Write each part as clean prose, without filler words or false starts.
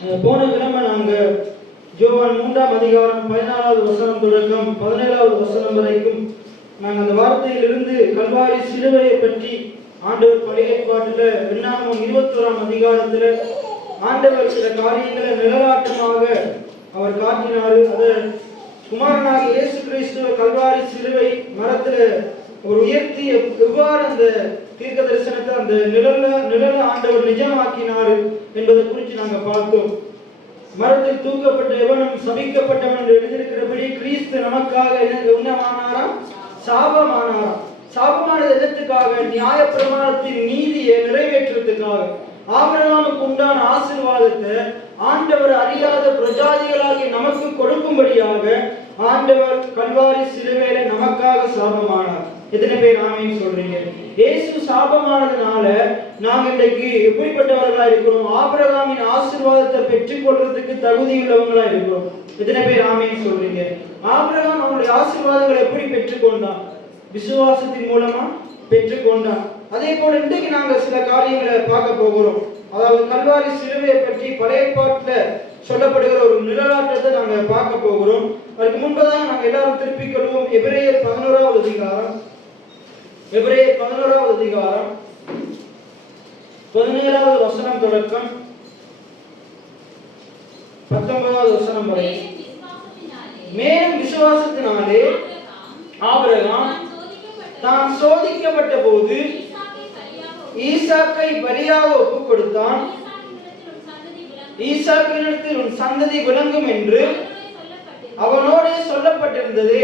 போன கிழமை நாங்கள் யோவான் 3ஆம் அதிகாரம் 14வது வசனம் தொடக்கம் 17வது வசனம் வரைக்கும் நாங்கள் அந்த வார்த்தையிலிருந்து கல்வாரி சிலுவையை பற்றி ஆண்டவர் பழைய ஏற்பாட்டில் என்னாகமம் 21ஆம் அதிகாரத்தில் ஆண்டவர் சில காரியங்களை நிழலாட்டமாக அவர் காட்டினார். அதை குமாரனாகிய இயேசு கிறிஸ்துவ கல்வாரி சிலுவை மரத்தில் அவர் உயர்த்தி எவ்வாறு அந்த தீர்க்க தரிசனத்தை அந்த நிழல ஆண்டவர் நிஜமாக்கினார் என்பதை குறித்து நாங்கள் பார்த்தோம். மரத்தில் தூக்கப்பட்ட எவனும் சபிக்கப்பட்டவன் என்று எழுதியிருக்கிறபடி கிறிஸ்து நமக்காக என்னமானாராம்? சாபமானாராம். சாபமானது எதற்காக? நியாய பிரமாணத்தின் நீதியை நிறைவேற்றுவதற்காக. ஆபிரகாமுக்கு உண்டான ஆசீர்வாதத்தை ஆண்டவர் அறியாத பிரஜாதிகளாகிய நமக்கு கொடுக்கும்படியாக ஆண்டவர் கல்வாரி சிலுவையில நமக்காக சாபமானார். எத்தனை பேர் ஆமீன் சொல்றீங்க? இயேசு சாபமானதுனால நாம் இன்றைக்கு எப்படிப்பட்டவர்களா இருக்கிறோம்? ஆபிரகாமின் ஆசீர்வாதத்தை பெற்றுக் கொள்றதுக்கு தகுதியுள்ளவங்களா இருக்கிறோம். எத்தனை பேர் ஆமீன் சொல்றீங்க? ஆபிரகாம் அவனுடைய ஆசீர்வாதங்களை எப்படி பெற்றுக்கொண்டான்? விசுவாசத்தின் மூலமா பெற்றுக்கொண்டான். அதே போல இன்றைக்கு நாங்கள் சில காரியங்களை பார்க்க போகிறோம். அதாவது கல்வாரி சிலுவையை பற்றி பழைய ஏற்பாட்டில் சொல்லப்படுகிற ஒரு நிழலாட்டத்தை நாங்கள் பார்க்க போகிறோம். அதுக்கு முன்பதாக நாங்கள் எல்லாரும் திருப்பிக் கொள்வோம். எபிரேயர் 11வது அதிகாரம், எபிரேயர் 11வது அதிகாரம் 17வது வசனம் தொடக்கம் 19வது வசனம் வரை. மேலும் விசுவாசத்தினாலே ஆபிரகாம் தான் சோதிக்கப்பட்ட போது ஈசாக்கை பலியாக ஒப்புக் கொடுத்தான். ஈசாக்கினிடத்தில் உன் சந்ததி விளங்கும் என்று அவனோடே சொல்லப்பட்டிருந்தது.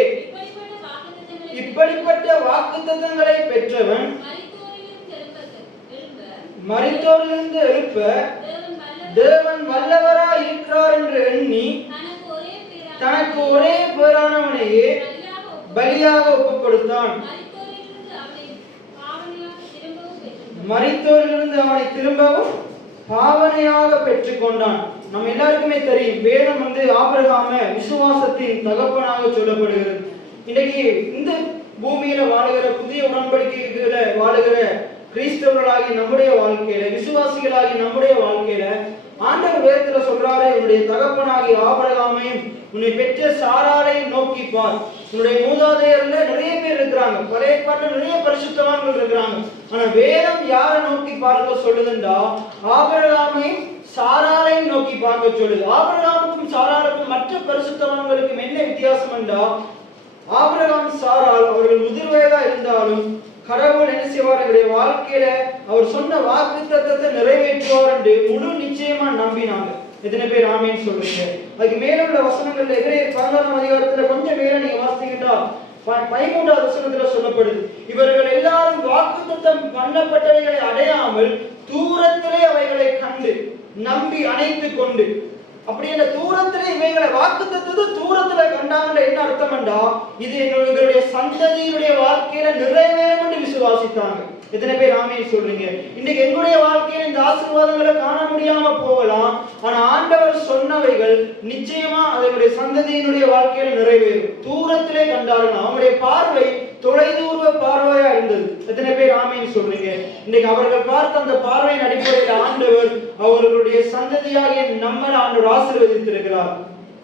இப்படிப்பட்ட வாக்குத்தத்தங்களை பெற்றவன் மரித்தோரிலிருந்து எழுப்ப தேவன் வல்லவராய் இருக்கிறார் என்று எண்ணி தனக்கு ஒரே பேரானவனையே பலியாக ஒப்புக் கொடுத்தான். மரித்தோரிலிருந்து அவனை திரும்பவும் பாவனையாக பெற்றுக் கொண்டான். நம்ம எல்லாருக்குமே தெரியும், வேதம் ஆபிரகாம விசுவாசத்தின் தகப்பனாக சொல்லப்படுகிறது. இன்னைக்கு இந்த பூமியில வாழுகிற புதிய உடன்படிக்கைகளை வாழுகிற கிறிஸ்தவர்களாகி நம்முடைய வாழ்க்கையில, விசுவாசிகளாகி நம்முடைய வாழ்க்கையில ஆண்டவர் வேதத்துல சொல்றாரு, உன்னுடைய தகப்பனாகி ஆபிரகாமையும் உன்னை பெற்ற சாராரையும் நோக்கி பார். உன்னுடைய மூதாதையர்ல நிறைய பேர் இருக்கிறாங்க, பழைய ஏற்பாட்டில் நிறைய பரிசுத்தவான்கள் இருக்கிறாங்க. ஆனா வேதம் யாரை நோக்கி பார்க்க சொல்லுதுண்டா? ஆபிரகாமையும் சாராரையும் நோக்கி பார்க்க சொல்லுது. ஆபிரகாமுக்கும் சாராருக்கும் மற்ற பரிசுத்தவான்களுக்கும் என்ன வித்தியாசம் என்றா, ஆபிரகாம் சாரால் அவர்கள் முதிர் வயதா இருந்தாலும் கடவுள் என்ன செய்வார்? என்னுடைய வாழ்க்கையில அவர் சொன்ன வாக்குத்தத்தத்தை நிறைவேற்றுவார் என்று முழு நிச்சயமா நம்பினாங்க. எத்தனை பேர் ஆமீன் சொல்றீங்க? அதுக்கு மேல உள்ள வசனங்கள்ல எபிரேயர் 11ஆம் அதிகாரத்துல கொஞ்சம் மேல நீங்க வாசிக்கிட்டா 13வது வசனத்துல சொல்லப்படுது, இவர்கள் எல்லாரும் வாக்குத்தத்தம் பண்ணப்பட்டவைகளை அடையாமல் தூரத்திலே அவைகளை கண்டு நம்பி அணைத்துக் கொண்டு. அப்படி என்ன தூரத்திலே இவைகளை வாக்குத்தத்தத்தை தூரத்துல கண்டாங்க என்ன அர்த்தம் என்றா, இது எங்களுடைய சந்ததியுடைய வாழ்க்கையில நிறைவேறும் என்று விசுவாசித்தாங்க. எத்தனை பேர் ஆமீன் சொல்றீங்க? இன்னைக்கு எங்களுடைய வாழ்க்கையில இந்த ஆசீர்வாதங்களை காண முடியாம போகலாம், ஆனா ஆண்டவர் சொன்னவைகள் நிச்சயமா அதனுடைய சந்ததியினுடைய வாழ்க்கையில நிறைவேறும். தூரத்திலே கண்டார்கள், அவங்களுடைய பார்வை தொலைதூர பார்வையா இருந்தது. எத்தனை பேர் ஆமீன் சொல்றீங்க? இன்னைக்கு அவர்கள் பார்த்த அந்த பார்வையின் அடிப்படையில் ஆண்டவர் அவர்களுடைய சந்ததியாக நம்ம ஆண்டவர் ஆசீர்வதித்திருக்கிறார்.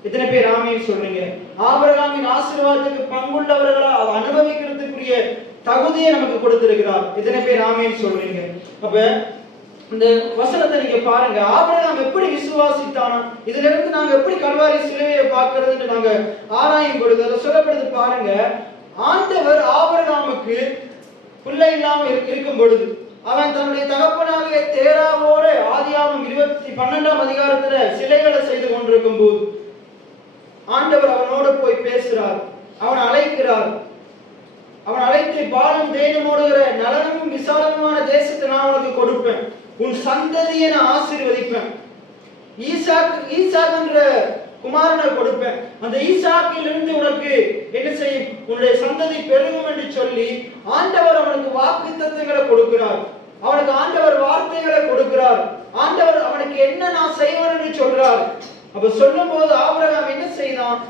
எத்தனை பேர் ஆமீன் சொல்றீங்க? ஆபிரகாமின் ஆசீர்வாதத்துக்கு பங்குள்ளவர்களா அனுபவிக்கிறதுக்குரிய தகுதியை நமக்கு கொடுத்திருக்கிறார். எத்தனை பேர் ஆமீன் சொல்றீங்க? அப்ப இந்த வசனத்தை நீங்க பாருங்க, ஆபிரகாம் எப்படி விசுவாசித்தானா, இதுல இருந்து நாங்க எப்படி கல்வாரி சிலுவையை பார்க்கிறதுன்னு நாங்க ஆராயும் பொழுது அதை சொல்லப்படுது பாருங்க. ஆண்டவர் ஆபிரகாமுக்கு பிள்ளை இல்லாம இருக்கும் பொழுது அவன் தன்னுடைய தகப்பனாகிய தேராவோட ஆதியாகமம் 12ஆம் அதிகாரத்துல சிலைகளை செய்து கொண்டிருக்கும் போது ஆண்டவர் அவனோட போய் பேசுறார், அவன் அழைக்கிறார். அவன் அழைத்து, பாலும் தேனும் ஓடுகிற நலனமும் விசாலமான தேசத்தை நான் உனக்கு கொடுப்பேன், உன் சந்ததியை நான் ஆசீர்வதிப்பேன், ஈசாக் என்ற குமாரனை கொடுப்பேன், அந்த ஈசாக்கிலிருந்து உனக்கு என்ன செய்யும், உன்னுடைய சந்ததி பெருகும் என்று சொல்லி ஆண்டவர் அவனுக்கு வாக்குத்தத்தங்களை கொடுக்கிறார். அவனுக்கு ஆண்டவர் வார்த்தைகளை கொடுக்கிறார். ஆண்டவர் அவனுக்கு என்ன நான் செய்வேன் என்று சொல்றார். அப்ப சொல்லும் போது ஆபிரகாம் என்ன செய்தான்?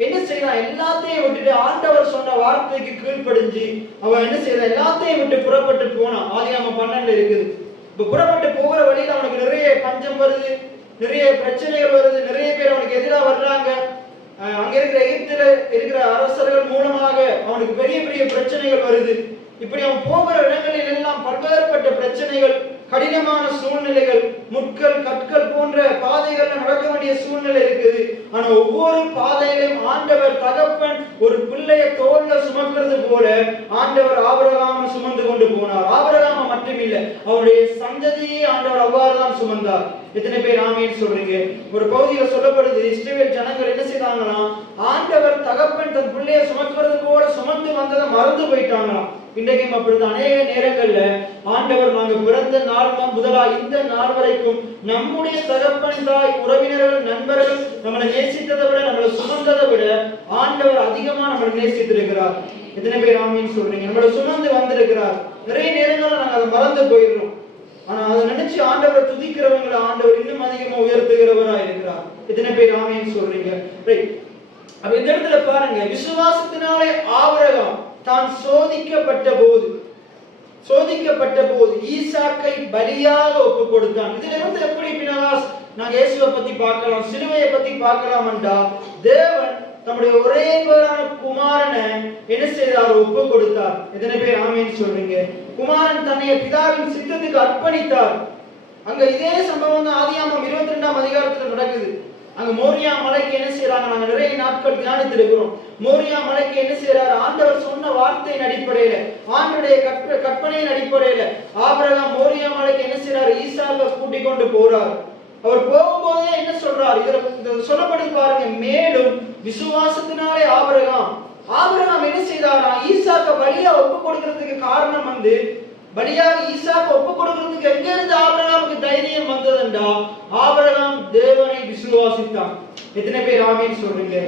எல்லாத்தையும் விட்டுட்டு ஆண்டவர் சொன்ன வார்த்தைக்கு கீழ்ப்படிஞ்சு அவன் என்ன செய்தான்? எல்லாத்தையும் விட்டு புறப்பட்டு போனான். ஆதியாகமம் 12 இருக்குது. இப்ப புறப்பட்டு போகிற வழியில் அவனுக்கு நிறைய பஞ்சம் வருது, நிறைய பிரச்சனைகள் வருது, நிறைய பேர் அவனுக்கு எதிராக வர்றாங்க. அங்க இருக்கிற எகிப்தில இருக்கிற அரசர்கள் மூலமாக அவனுக்கு பெரிய பெரிய பிரச்சனைகள் வருது. இப்படி அவன் போகிற இடங்களில் எல்லாம் பல்வேறுபட்ட பிரச்சனைகள், கடினமான சூழ்நிலைகள், முட்கள் கற்கள் போன்ற பாதைகள்ல நடக்க வேண்டிய சூழ்நிலை இருக்குது. ஆனா ஒவ்வொரு பாதையிலும் ஆண்டவர் தகப்பன் ஒரு பிள்ளைய தோல்ல சுமக்கிறது போல ஆண்டவர் ஆபிரகாமை சுமந்து கொண்டு போனார். ஆபிரகாமை மட்டுமில்ல, அவருடைய சந்ததியை ஆண்டவர் அவ்வாறுதான் சுமந்தார். எத்தனை பேர் ஆமீன் சொல்றீங்க? ஒரு பகுதியில் சொல்லப்படுது, இஸ்ரவேல் ஜனங்கள் என்ன செய்தாங்களாம், ஆண்டவர் தகப்பன் தன் பிள்ளைய சுமக்கிறது போல சுமந்து வந்ததை மறந்து போயிட்டாங்களாம். இன்றைக்கும் அப்படித்தான் அநேக நேரங்கள்ல ஆண்டவர் நாங்க பிறந்த நாள் முதலா இந்த நாள் வரைக்கும் நம்முடைய தகப்பன் தாய் உறவினர்கள் நண்பர்கள் நம்மளை நேசித்ததை விட நம்மளை சுமந்ததை விட ஆண்டவர் அதிகமா நம்மளை நேசித்திருக்கிறார். எத்தனை பேர் ஆமீன் சொல்றீங்க? நம்மளை சுமந்து வந்திருக்கிறார். நிறைய நேரங்கள்ல நாங்க அதை மறந்து போயிடுறோம். ஆனா அதை நினைச்சு ஆண்டவரை துதிக்கிறவங்களை ஆண்டவர் இன்னும் அதிகமா உயர்த்துகிறவரா இருக்கிறார். எத்தனை பேர் ஆமீன் சொல்றீங்க? அப்ப இந்த இடத்துல பாருங்க, விசுவாசத்தினாலே ஆபிரகாம் தான் சோதிக்கப்பட்ட போது ஈசாக்கை பலியாக ஒப்பு கொடுத்தான். இதுல இருந்து எப்படி பினகாஸ் நாங்க இயேசுவை பத்தி பார்க்கலாம், சிலுவையை பத்தி பார்க்கலாம் என்றா, தேவன் தம்முடைய ஒரே பேரான குமாரனை என்ன செய்தார்? ஒப்பு கொடுத்தார். எத்தனை பேர் ஆமீன் சொல்றீங்க? குமாரன் தன்னை பிதாவின் சித்தத்துக்கு அர்ப்பணித்தார். அங்க இதே சம்பவம் தான் ஆதியாகமம் 22ஆம் அதிகாரத்துல நடக்குது. அங்க மோரியா மலைக்கு என்ன செய்யறாங்க? நாங்க நிறைய நாட்கள் தியானித்திருக்கிறோம். மோரியா மலைக்கு என்ன செய்யறாரு? ஆண்டவர் சொன்ன வார்த்தையின் அடிப்படையில, ஆண்டவருடைய கற்பனையின் அடிப்படையில ஆபிரகாம் மோரியா மலைக்கு என்ன செய்யறாரு? ஈசாக்கை கூட்டிக் கொண்டு போறார். அவர் போகும்போதே என்ன சொல்றார்? இதுல சொல்லப்படுது பாருங்க, மேலும் விசுவாசத்தினாலே ஆபிரகாம் என்ன செய்தாரா? ஈசாக்கை பலியா ஒப்பு கொடுக்கிறதுக்கு காரணம் பலியாக ஈசாக்கை ஒப்பு கொடுக்கிறதுக்கு எங்க இருந்து ஆபிரகாமுக்கு தைரியம் வந்ததுண்டா, ஆபிரகாம் தேவனை விசுவாசித்தான். எத்தனை பேர் ஆமீன் சொல்றீங்க?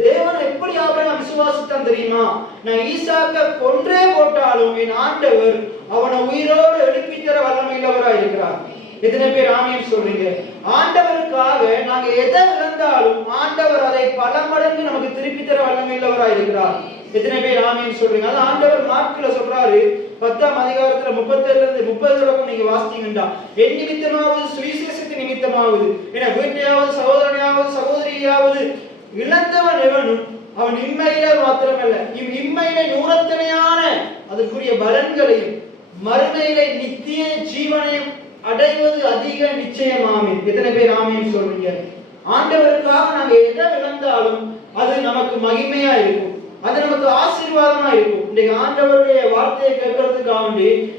தேவனை எப்படி ஆபிரகாம் விசுவாசித்தான் தெரியுமா? நான் ஈசாக்கை கொன்றே போட்டாலும் என் ஆண்டவர் அவனை உயிரோடு எழுப்பி தர வல்லமை உள்ளவராய் இருக்கிறார். எத்தனை பேர் ஆமீன் சொல்றீங்க? ஆண்டவருக்காக நாங்க எதை இழந்தாலும் ஆண்டவர் அதை பல மடங்கு நமக்கு திருப்பி தர வல்லமை உள்ளவராய் இருக்கிறார். எத்தனை பேர் ஆமீன் சொல்றீங்க? அது ஆண்டவர் மார்க்ல சொல்றாரு, 10ஆம் அதிகாரத்துல 37ல இருந்து 30 வரைக்கும் நீங்க வாசித்தீங்கன்னா, என் நிமித்தமாவது சுவிசேஷத்தின் நிமித்தமாவது என வீட்டையாவது சகோதரனையாவது சகோதரியாவது இழந்தவன் எவனும் அவன் இம்மையில மாத்திரமல்ல இம்மையில நூறத்தனையான அதற்குரிய பலன்களையும் மறுமையில நித்திய ஜீவனையும் அடைவது அதிக நிச்சயமாமே. எத்தனை பேர் ஆமீன் சொல்றீங்க? ஆண்டவருக்காக நாங்க எதை இழந்தாலும் அது நமக்கு மகிமையா இருக்கும், அது நமக்கு ஆசீர்வாதமா இருக்கும். இன்னைக்கு ஆண்டவருடைய வார்த்தையை கேட்கறதுக்காக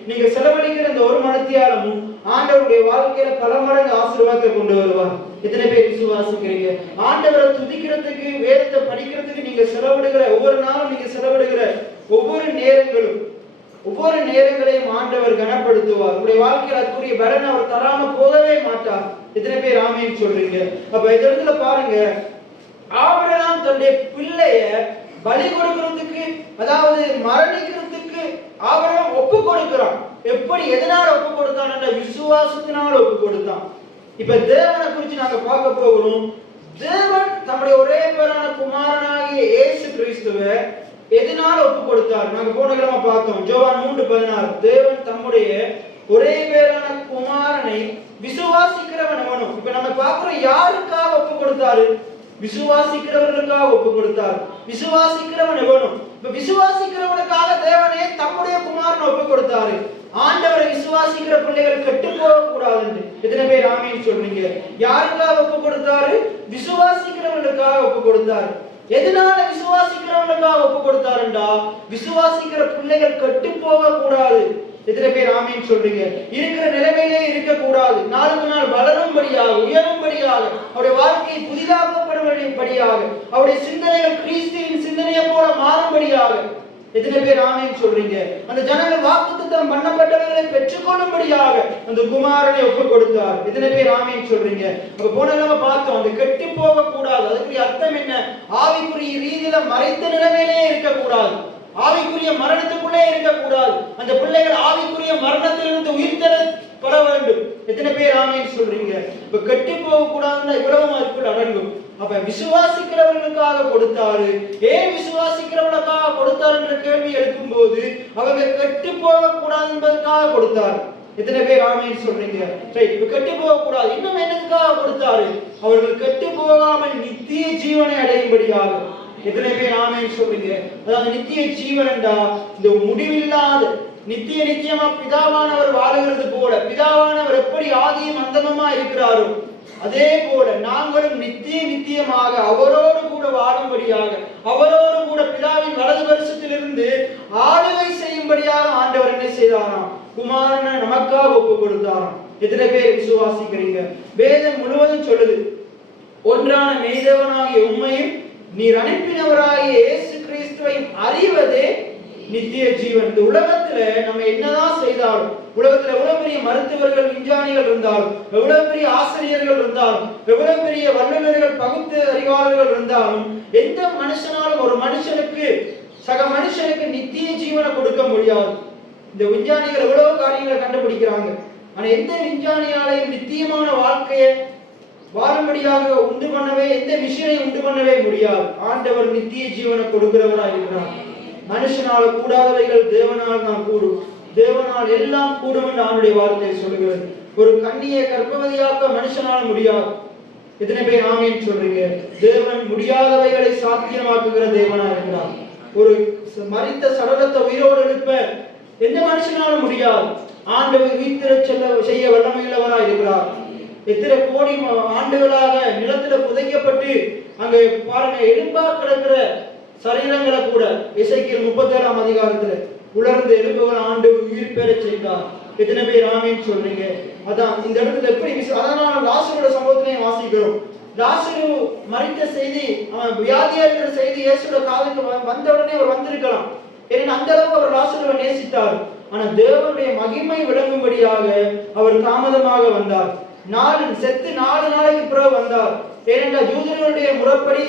நீங்க செலவழிக்கிற இந்த ஒரு மணித்தியாலமும் ஆண்டவருடைய வாழ்க்கையில பல மடங்கு ஆசீர்வாதத்தை கொண்டு வருவார். எத்தனை பேர் விசுவாசிக்கிறீங்க? ஆண்டவரை துதிக்கிறதுக்கு, வேதத்தை படிக்கிறதுக்கு நீங்க செலவிடுகிற ஒவ்வொரு நாளும் நீங்க செலவிடுகிற ஒவ்வொரு நேரங்களையும் ஆண்டவர் கனப்படுத்துவார். உங்களுடைய வாழ்க்கையில் அதுக்குரிய பலன் அவர் தராம போகவே மாட்டார். எத்தனை பேர் ஆமீன் சொல்றீங்க? அப்ப இந்த இடத்துல பாருங்க, ஆபிரகாம் தன்னுடைய பிள்ளைய பலி கொடுக்கிறதுக்கு, அதாவது மரணிக்கிறதுக்கு ஆபிரகாம் ஒப்பு கொடுக்கிறான். எப்படி, எதனால ஒப்பு கொடுத்தான்? விசுவாசத்தினால ஒப்பு கொடுத்தான். இப்ப தேவனை குறித்து நாங்க பார்க்க போகிறோம். தேவன் தம்முடைய ஒரே பேரான குமாரனாகிய இயேசு கிறிஸ்துவை எதனால ஒப்பு கொடுத்தார்? நாங்க போன கிழமை பார்த்தோம், யோவான் 3:16. தேவன் தம்முடைய ஒரே பேரான குமாரனை விசுவாசிக்கிறவன் எவனும். இப்ப நம்ம பார்க்கிறோம், யாருக்காக ஒப்பு கொடுத்தாரு? விசுவாசிக்கிறவர்களுக்காக ஒப்பு கொடுத்தார். விசுவாசிக்கிறவன் எவனும். இப்ப விசுவாசிக்கிறவனுக்காக தேவனே தம்முடைய குமாரனை ஒப்பு கொடுத்தாரு. ஆண்டவரை விசுவாசிக்கிற பிள்ளைகள் கெட்டு போக கூடாது. எத்தனை பேர் ஆமீன் சொல்றீங்க? யாருக்காக ஒப்பு கொடுத்தாரு? விசுவாசிக்கிறவர்களுக்காக ஒப்பு கொடுத்தாரு. எதனால விசுவாசிக்கிறவர்களுக்காக ஒப்பு கொடுத்தாருண்டா, விசுவாசிக்கிற பிள்ளைகள் கெட்டு போக கூடாது. எத்தனை பேர் ஆமீன் சொல்றீங்க? இருக்கிற நிலைமையிலே இருக்க கூடாது, நாளுக்கு நாள் வளரும்படியாக, உயரும்படியாக, அவருடைய வாழ்க்கையை புதிதாக்கப்படும்படியாக, அவருடைய சிந்தனைகள் கிறிஸ்துவின் சிந்தனையை போல மாறும்படியாக. எத்தனை பேர் ஆமீன் சொல்றீங்க? அந்த ஜனங்கள் வாக்குத்தத்தம் பண்ணப்பட்டவர்களை பெற்றுக்கொள்ளும்படியாக அந்த குமாரனை ஒப்பு கொடுத்தார். எத்தனை பேர் ஆமீன் சொல்றீங்க? அப்ப போன நம்ம பார்த்தோம், அந்த கெட்டு போக கூடாது. அதுக்குரிய அர்த்தம் என்ன? ஆவிக்குரிய ரீதியில மறைத்த நிலைமையிலே இருக்கக்கூடாது, ஆவிக்குரிய மரணத்துக்குள்ளே இருக்கக்கூடாது. அந்த பிள்ளைகள் ஆவிக்குரிய மரணத்திலிருந்து உயிர்த்தெழப்பட வேண்டும். எத்தனை பேர் ஆமீன் சொல்றீங்க? இப்ப கெட்டு போக கூடாதுன்னா இவ்வளவு அதுக்குள் அடங்கும். அப்ப விசுவாசிக்கிறவர்களுக்காக கொடுத்தாரு. ஏன் விசுவாசிக்கிறவர்களுக்காக கொடுத்தார் என்ற கேள்வி எழுப்பும் போது அவங்க கெட்டு போக கூடாது என்பதற்காக கொடுத்தார். எத்தனை பேர் ஆமென் சொல்றீங்க? ரைட். கெட்டு போக கூடாது. இன்னும் என்னதுக்காக கொடுத்தாரு? அவர்கள் கெட்டு போகாமல் நித்திய ஜீவனை அடையும்படியாக. எத்தனை பேர் ஆமென் சொல்றீங்க? அதாவது நித்திய ஜீவன் என்றா இந்த முடிவில்லாத நித்தியமா பிதாவானவர் வாழுகிறது போல, பிதாவானவர் எப்படி ஆதியும் அந்தமுமா இருக்கிறாரோ அதே போல நாங்களும் நித்தியமாக அவரோடு கூட வாழும்படியாக, அவரோடு கூட பிதாவின் வலது வருஷத்திலிருந்து ஆளுகை செய்யும்படியாக ஆண்டவர் என்ன செய்தாராம்? குமாரனை நமக்காக ஒப்பு கொடுத்தாராம். எத்தனை பேர் விசுவாசிக்கிறீங்க? வேதம் முழுவதும் சொல்லுது, ஒன்றான மெய்தேவனாகிய உம்மையும் நீர் அனுப்பினவராகிய இயேசு கிறிஸ்துவையும் அறிவதே நித்திய ஜீவன். இந்த உலகத்துல நம்ம என்னதான் செய்தாலும், உலகத்துல எவ்வளவு பெரிய மருத்துவர்கள் விஞ்ஞானிகள் இருந்தாலும், எவ்வளவு பெரிய ஆசிரியர்கள் இருந்தாலும், எவ்வளவு பெரிய வல்லுநர்கள் பகுத்து அறிவாளர்கள் இருந்தாலும், எந்த மனுஷனாலும் ஒரு மனுஷனுக்கு சக மனுஷனுக்கு நித்திய ஜீவனை கொடுக்க முடியாது. இந்த விஞ்ஞானிகள் எவ்வளவு காரியங்களை கண்டுபிடிக்கிறாங்க. ஆனா எந்த விஞ்ஞானியாலையும் நித்தியமான வாழ்க்கையை வாழும்படியாக உண்டு பண்ணவே, எந்த விஷயம் உண்டு பண்ணவே முடியாது. ஆண்டவர் நித்திய ஜீவனை கொடுக்கிறவராக இருக்கிறார். மனுஷனால கூடாதவைகள் தேவனால் தான் கூடும், தேவனால் எல்லாம் கூடும் என்று ஆண்டுடைய வார்த்தை சொல்லுகிறது. ஒரு கன்னியை கர்ப்பவதியாக்க மனுஷனால முடியாது. எத்தனை பேர் ஆமென் சொல்றீங்க? தேவன் முடியாதவைகளை சாத்தியமாக்குகிற தேவனா இருக்கிறார். ஒரு மரித்த சடலத்தை உயிரோடு எழுப்ப எந்த மனுஷனாலும் முடியாது. ஆண்டவர் உயிர்த்தெழ செய்ய வல்லமையுள்ளவரா இருக்கிறார். எத்தனை கோடி ஆண்டுகளாக நிலத்துல புதைக்கப்பட்டு அங்க பாருங்க எலும்பா கிடக்கிற சரீரங்களை கூட எசேக்கியேல் 37ஆம் அதிகாரத்துல உலர்ந்த எலும்புகள் ஆண்டு உயிர் பெற செய்தார். எத்தனை பேர் ஆமென் சொல்றீங்க? அதான் இந்த இடத்துல எப்படி அதனால லாசரோட சம்பவத்திலையும் வாசிக்கிறோம். லாசரு மரித்த செய்தி, அவன் வியாதியா இருக்கிற செய்தி இயேசுவோட காதுக்கு வந்த உடனே அவர் வந்திருக்கலாம். ஏன்னா அந்த அளவுக்கு அவர் லாசருவை நேசித்தார். ஆனா தேவனுடைய மகிமை விளங்கும்படியாக அவர் தாமதமாக வந்தார். செத்து 4 நாளைக்கு பிறகு வந்தார். ஏனென்றால் யூதர்களுடைய முறைப்படி,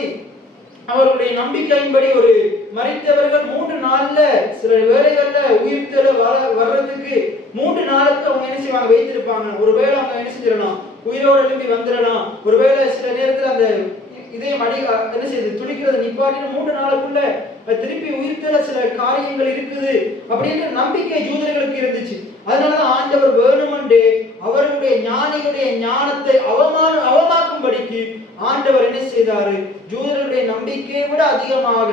அவருடைய நம்பிக்கையின்படி ஒரு மரித்தவர்கள் 3 நாள்ல சில வேளைகள்ல உயிர்த்தெழ வர்றதுக்கு 3 நாளுக்கு அவங்க என்ன செய்வாங்க, வைத்திருப்பாங்க. ஒருவேளை அவங்க என்ன செஞ்சிடலாம், உயிரோடு எழுப்பி வந்துடலாம். ஒருவேளை சில நேரத்தில் அந்த இதயம் என்ன செய்யுது, துடிக்கிறது நிப்பாட்டின 3 நாளுக்குள்ள திருப்பி உயிர்த்தெழ சில காரியங்கள் இருக்குது அப்படின்ற நம்பிக்கை யூதர்களுக்கு இருந்துச்சு. அதனாலதான் ஆண்டவர் வேணுமென்றே அவர்களுடைய ஞானிகளுடைய ஞானத்தை அவமாக்கும்படிக்கு ஆண்டவர் என்ன செய்தாரு, யூதர்களுடைய நம்பிக்கையை விட அதிகமாக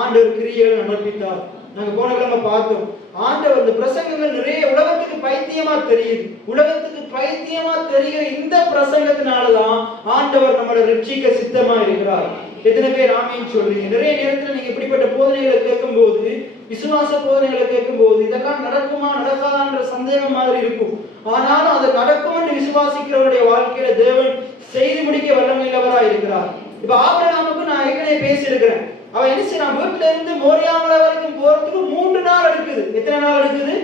ஆண்டவர் கிரியைகளை நடப்பித்தார். நாங்க போன கிழமை பார்த்தோம். ஆண்டவர் இந்த பிரசங்கங்கள் நிறைய உலகத்துக்கு பைத்தியமா தெரியுது. உலகத்துக்கு பைத்தியமா தெரிகிற இந்த பிரசங்கத்தினாலதான் ஆண்டவர் நம்மளை ரட்சிக்க சித்தமா இருக்கிறார். எத்தனை பேர் ஆமென் சொல்றீங்க? நிறைய நேரத்துல நீங்க இப்படிப்பட்ட போதனைகளை கேட்கும் போது, விசுவாச போதனைகளை கேட்கும் போது இதெல்லாம் நடக்குமா நடக்காதான்ற சந்தேகம் மாதிரி இருக்கும். ஆனாலும் அது நடக்கும் என்று விசுவாசிக்கிறவருடைய வாழ்க்கையில தேவன் செய்து முடிக்க வல்லமையுள்ளவரா இருக்கிறார். இப்ப ஆபிரகாமுக்கு நான் ஏற்கனவே பேசியிருக்கிறேன். அவன் என்ன செய்யறான், வீட்டுல இருந்து மோரியாமலை வரைக்கும் போறதுக்கு 3 நாள் எடுக்குது. எத்தனை நாள் எடுக்குது?